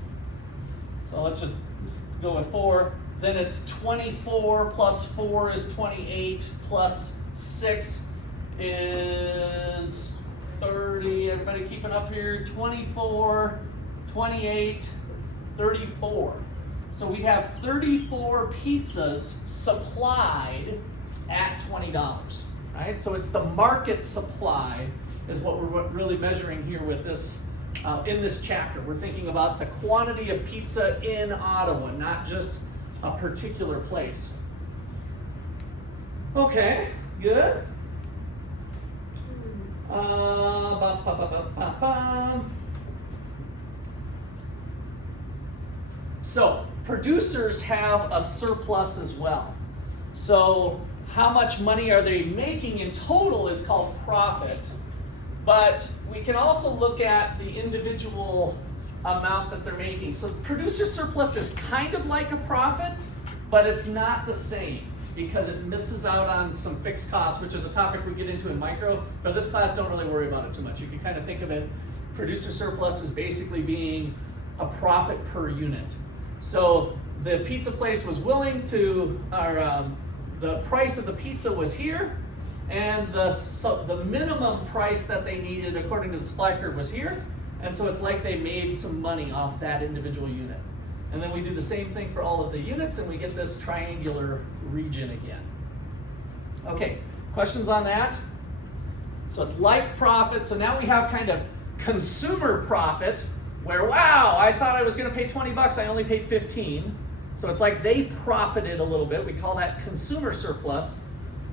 So let's just go with 4. Then it's 24 plus 4 is 28 plus 6 is 30. Everybody keeping up here? 24, 28, 34. So we have 34 pizzas supplied at $20, right? So it's the market supply is what we're really measuring here with this, in this chapter. We're thinking about the quantity of pizza in Ottawa, not just a particular place. Okay, good. Bum, bum, bum, bum, bum, bum. So producers have a surplus as well. So how much money are they making in total is called profit. But we can also look at the individual amount that they're making. So producer surplus is kind of like a profit, but it's not the same because it misses out on some fixed costs, which is a topic we get into in micro. For this class, don't really worry about it too much. You can kind of think of it, producer surplus is basically being a profit per unit. So the pizza place was willing to, the price of the pizza was here, and the minimum price that they needed according to the supply curve was here, and so it's like they made some money off that individual unit. And then we do the same thing for all of the units, and we get this triangular region again. Okay, questions on that? So it's like profit, so now we have kind of consumer profit, where wow, I thought I was gonna pay 20 bucks, I only paid 15. So it's like they profited a little bit, we call that consumer surplus.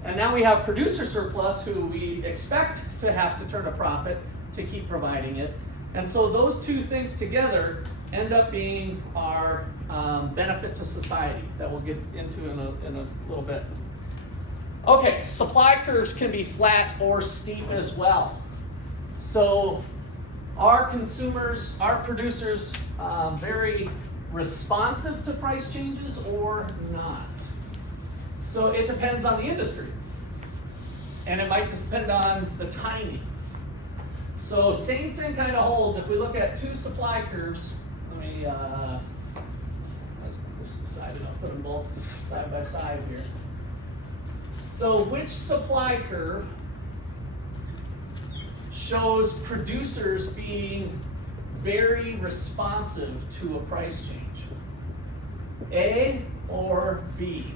And now we have producer surplus, who we expect to have to turn a profit to keep providing it. And so those two things together end up being our benefit to society that we'll get into in a little bit. Okay, supply curves can be flat or steep as well. So are consumers, are producers very responsive to price changes or not? So it depends on the industry. And it might depend on the timing. So same thing kind of holds if we look at two supply curves. Let me, let's put this aside and I'll put them both side by side here. So which supply curve shows producers being very responsive to a price change? A or B?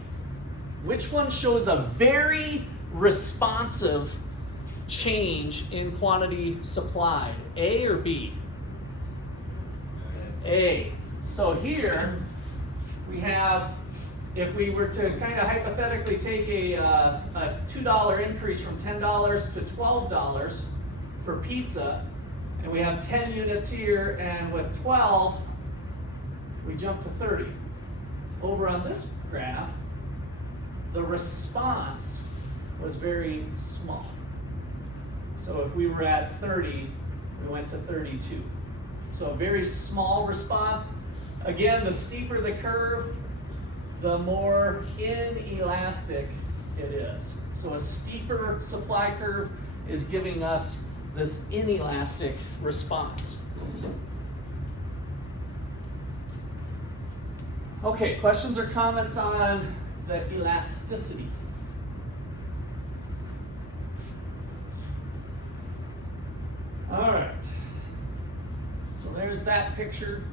Which one shows a very responsive change in quantity supplied? A or B? A. So here we have, if we were to kind of hypothetically take a $2 increase from $10 to $12 for pizza, and we have 10 units here, and with 12, we jump to 30. Over on this graph, the response was very small. So if we were at 30, we went to 32. So a very small response. Again, the steeper the curve, the more inelastic it is. So a steeper supply curve is giving us this inelastic response. Okay, questions or comments on the elasticity? All right, so there's that picture.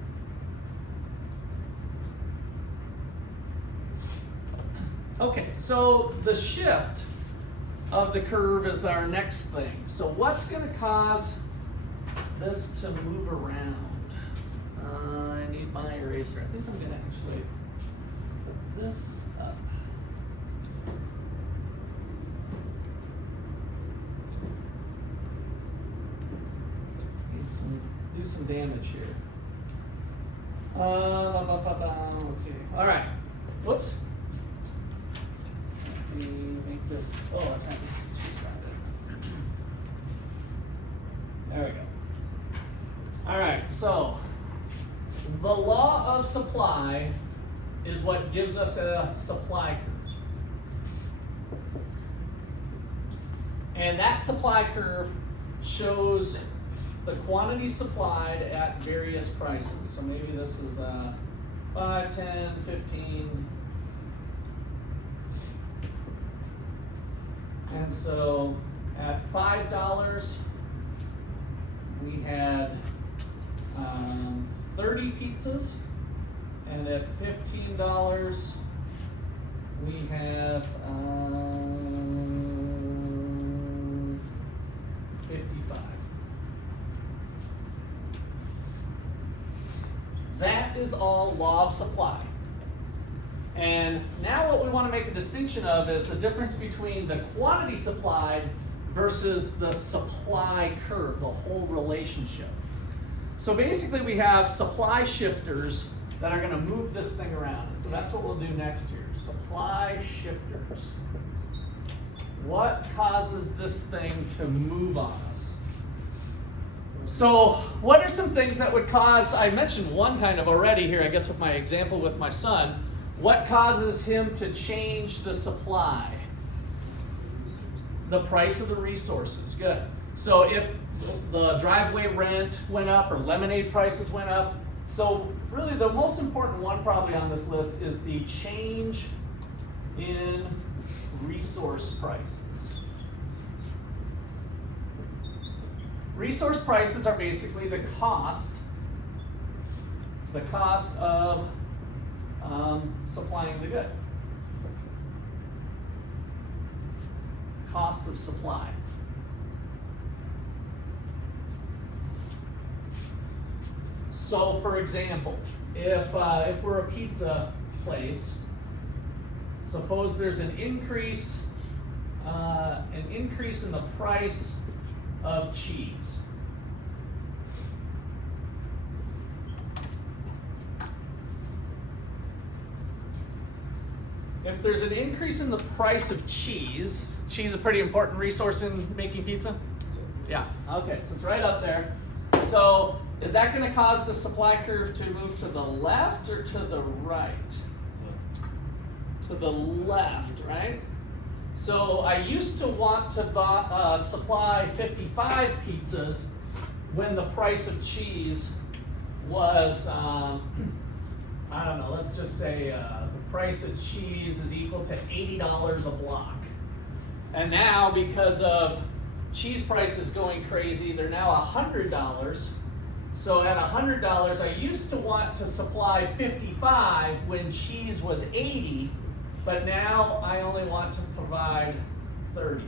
Okay, so the shift of the curve is our next thing. So what's going to cause this to move around? I need my eraser. I think I'm going to actually put this up. Do some damage here. Let's see. All right. Whoops. Let me make this. Oh, that's right. This is two-sided. There we go. All right. So the law of supply is what gives us a supply curve, and that supply curve shows the quantity supplied at various prices. So maybe this is 5, 10, 15. And so at $5, we had 30 pizzas. And at $15, we have 55. That is all law of supply. And now what we want to make a distinction of is the difference between the quantity supplied versus the supply curve, the whole relationship. So basically we have supply shifters that are going to move this thing around. And so that's what we'll do next here. Supply shifters. What causes this thing to move on us? So what are some things that would cause, I mentioned one kind of already here, I guess with my example with my son. What causes him to change the supply? The price of the resources. Good. So if the driveway rent went up or lemonade prices went up, so really the most important one probably on this list is the change in resource prices. Resource prices are basically the cost of supplying the good. Cost of supply. So, for example, if we're a pizza place, suppose there's an increase in the price of cheese. If there's an increase in the price of cheese is a pretty important resource in making pizza? Yeah, okay, so it's right up there. So is that going to cause the supply curve to move to the left or to the right? To the left, right? So I used to want to supply 55 pizzas when the price of cheese was, I don't know, let's just say the price of cheese is equal to $80 a block. And now, because of cheese prices going crazy, they're now $100. So at $100, I used to want to supply 55 when cheese was 80, but now I only want to provide 30.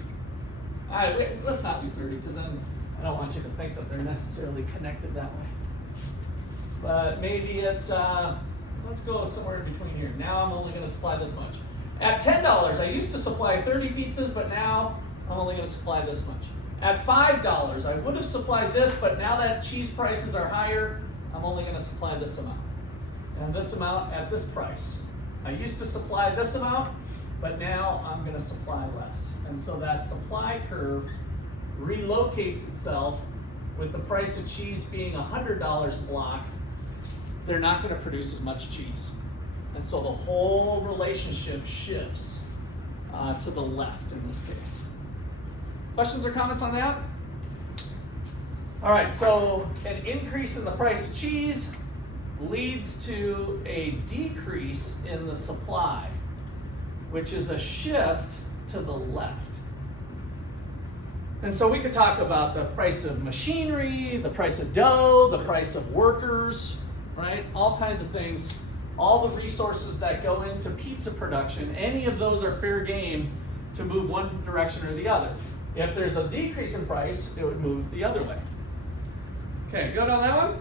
Let's not do 30, because then I don't want you to think that they're necessarily connected that way. But maybe it's, let's go somewhere in between here. Now I'm only going to supply this much. At $10, I used to supply 30 pizzas, but now I'm only going to supply this much. At $5, I would have supplied this, but now that cheese prices are higher, I'm only going to supply this amount. And this amount at this price. I used to supply this amount, but now I'm going to supply less. And so that supply curve relocates itself with the price of cheese being $100 a block. They're not going to produce as much cheese. And so the whole relationship shifts to the left in this case. Questions or comments on that? All right, so an increase in the price of cheese leads to a decrease in the supply, which is a shift to the left. And so we could talk about the price of machinery, the price of dough, the price of workers, right? All kinds of things. All the resources that go into pizza production, any of those are fair game to move one direction or the other. If there's a decrease in price, it would move the other way. Okay, good on that one?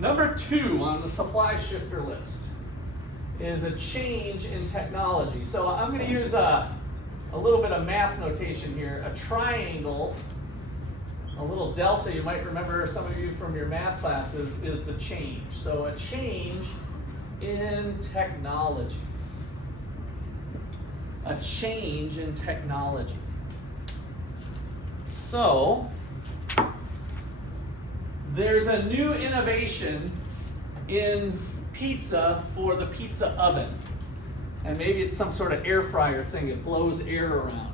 Number 2 on the supply shifter list is a change in technology. So I'm going to use a little bit of math notation here. A triangle, a little delta, you might remember some of you from your math classes, is the change. So a change in technology. A change in technology. So there's a new innovation in pizza for the pizza oven. And maybe it's some sort of air fryer thing, it blows air around.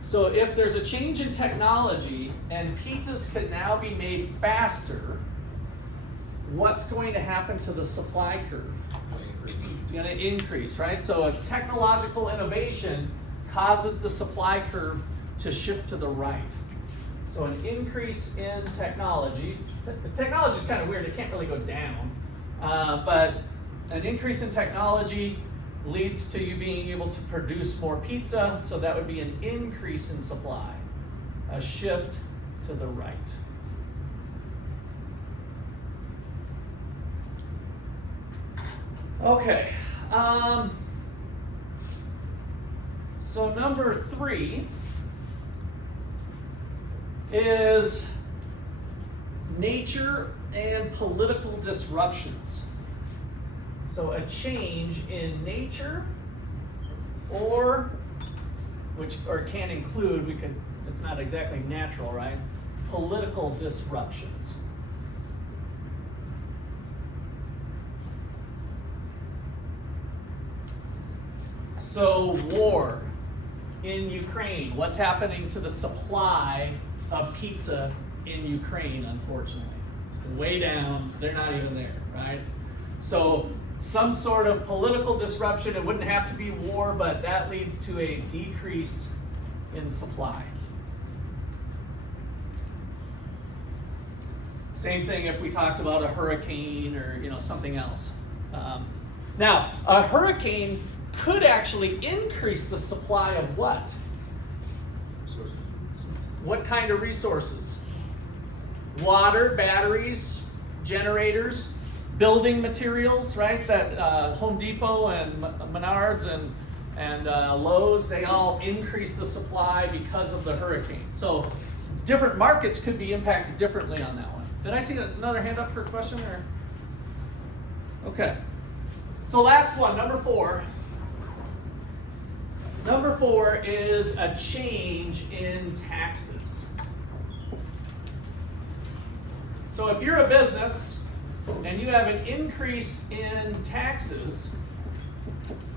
So if there's a change in technology and pizzas can now be made faster, what's going to happen to the supply curve? It's going to increase, right? So a technological innovation causes the supply curve to shift to the right. So an increase in technology, technology is kind of weird, it can't really go down, but an increase in technology leads to you being able to produce more pizza, so that would be an increase in supply, a shift to the right. Okay, so number 3 is nature and political disruptions. So a change in nature or can include, it's not exactly natural, right? Political disruptions. So war in Ukraine, what's happening to the supply of pizza in Ukraine, unfortunately? It's way down, they're not even there, right? So some sort of political disruption, it wouldn't have to be war, but that leads to a decrease in supply. Same thing if we talked about a hurricane or something else. Now, a hurricane could actually increase the supply of what? Resources. What kind of resources? Water, batteries, generators, building materials, right? That Home Depot and Menards and Lowe's, they all increase the supply because of the hurricane. So different markets could be impacted differently on that one. Did I see another hand up for a question? Or? Okay. So last one, number 4. Number 4 is a change in taxes. So if you're a business and you have an increase in taxes,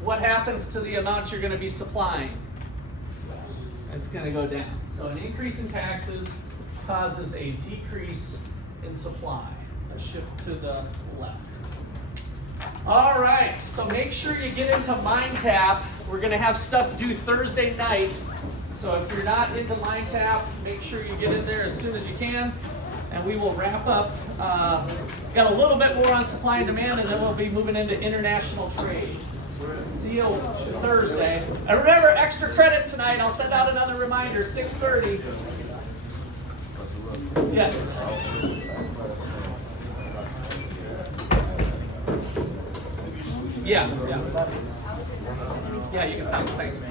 what happens to the amount you're going to be supplying? It's going to go down. So an increase in taxes causes a decrease in supply. A shift to the left. All right, so make sure you get into Mindtap. We're going to have stuff due Thursday night. So if you're not into Mindtap, make sure you get in there as soon as you can. And we will wrap up. Got a little bit more on supply and demand, and then we'll be moving into international trade. See you Thursday. And remember, extra credit tonight. I'll send out another reminder, 6:30. Yes. Yeah, you can sound thanks.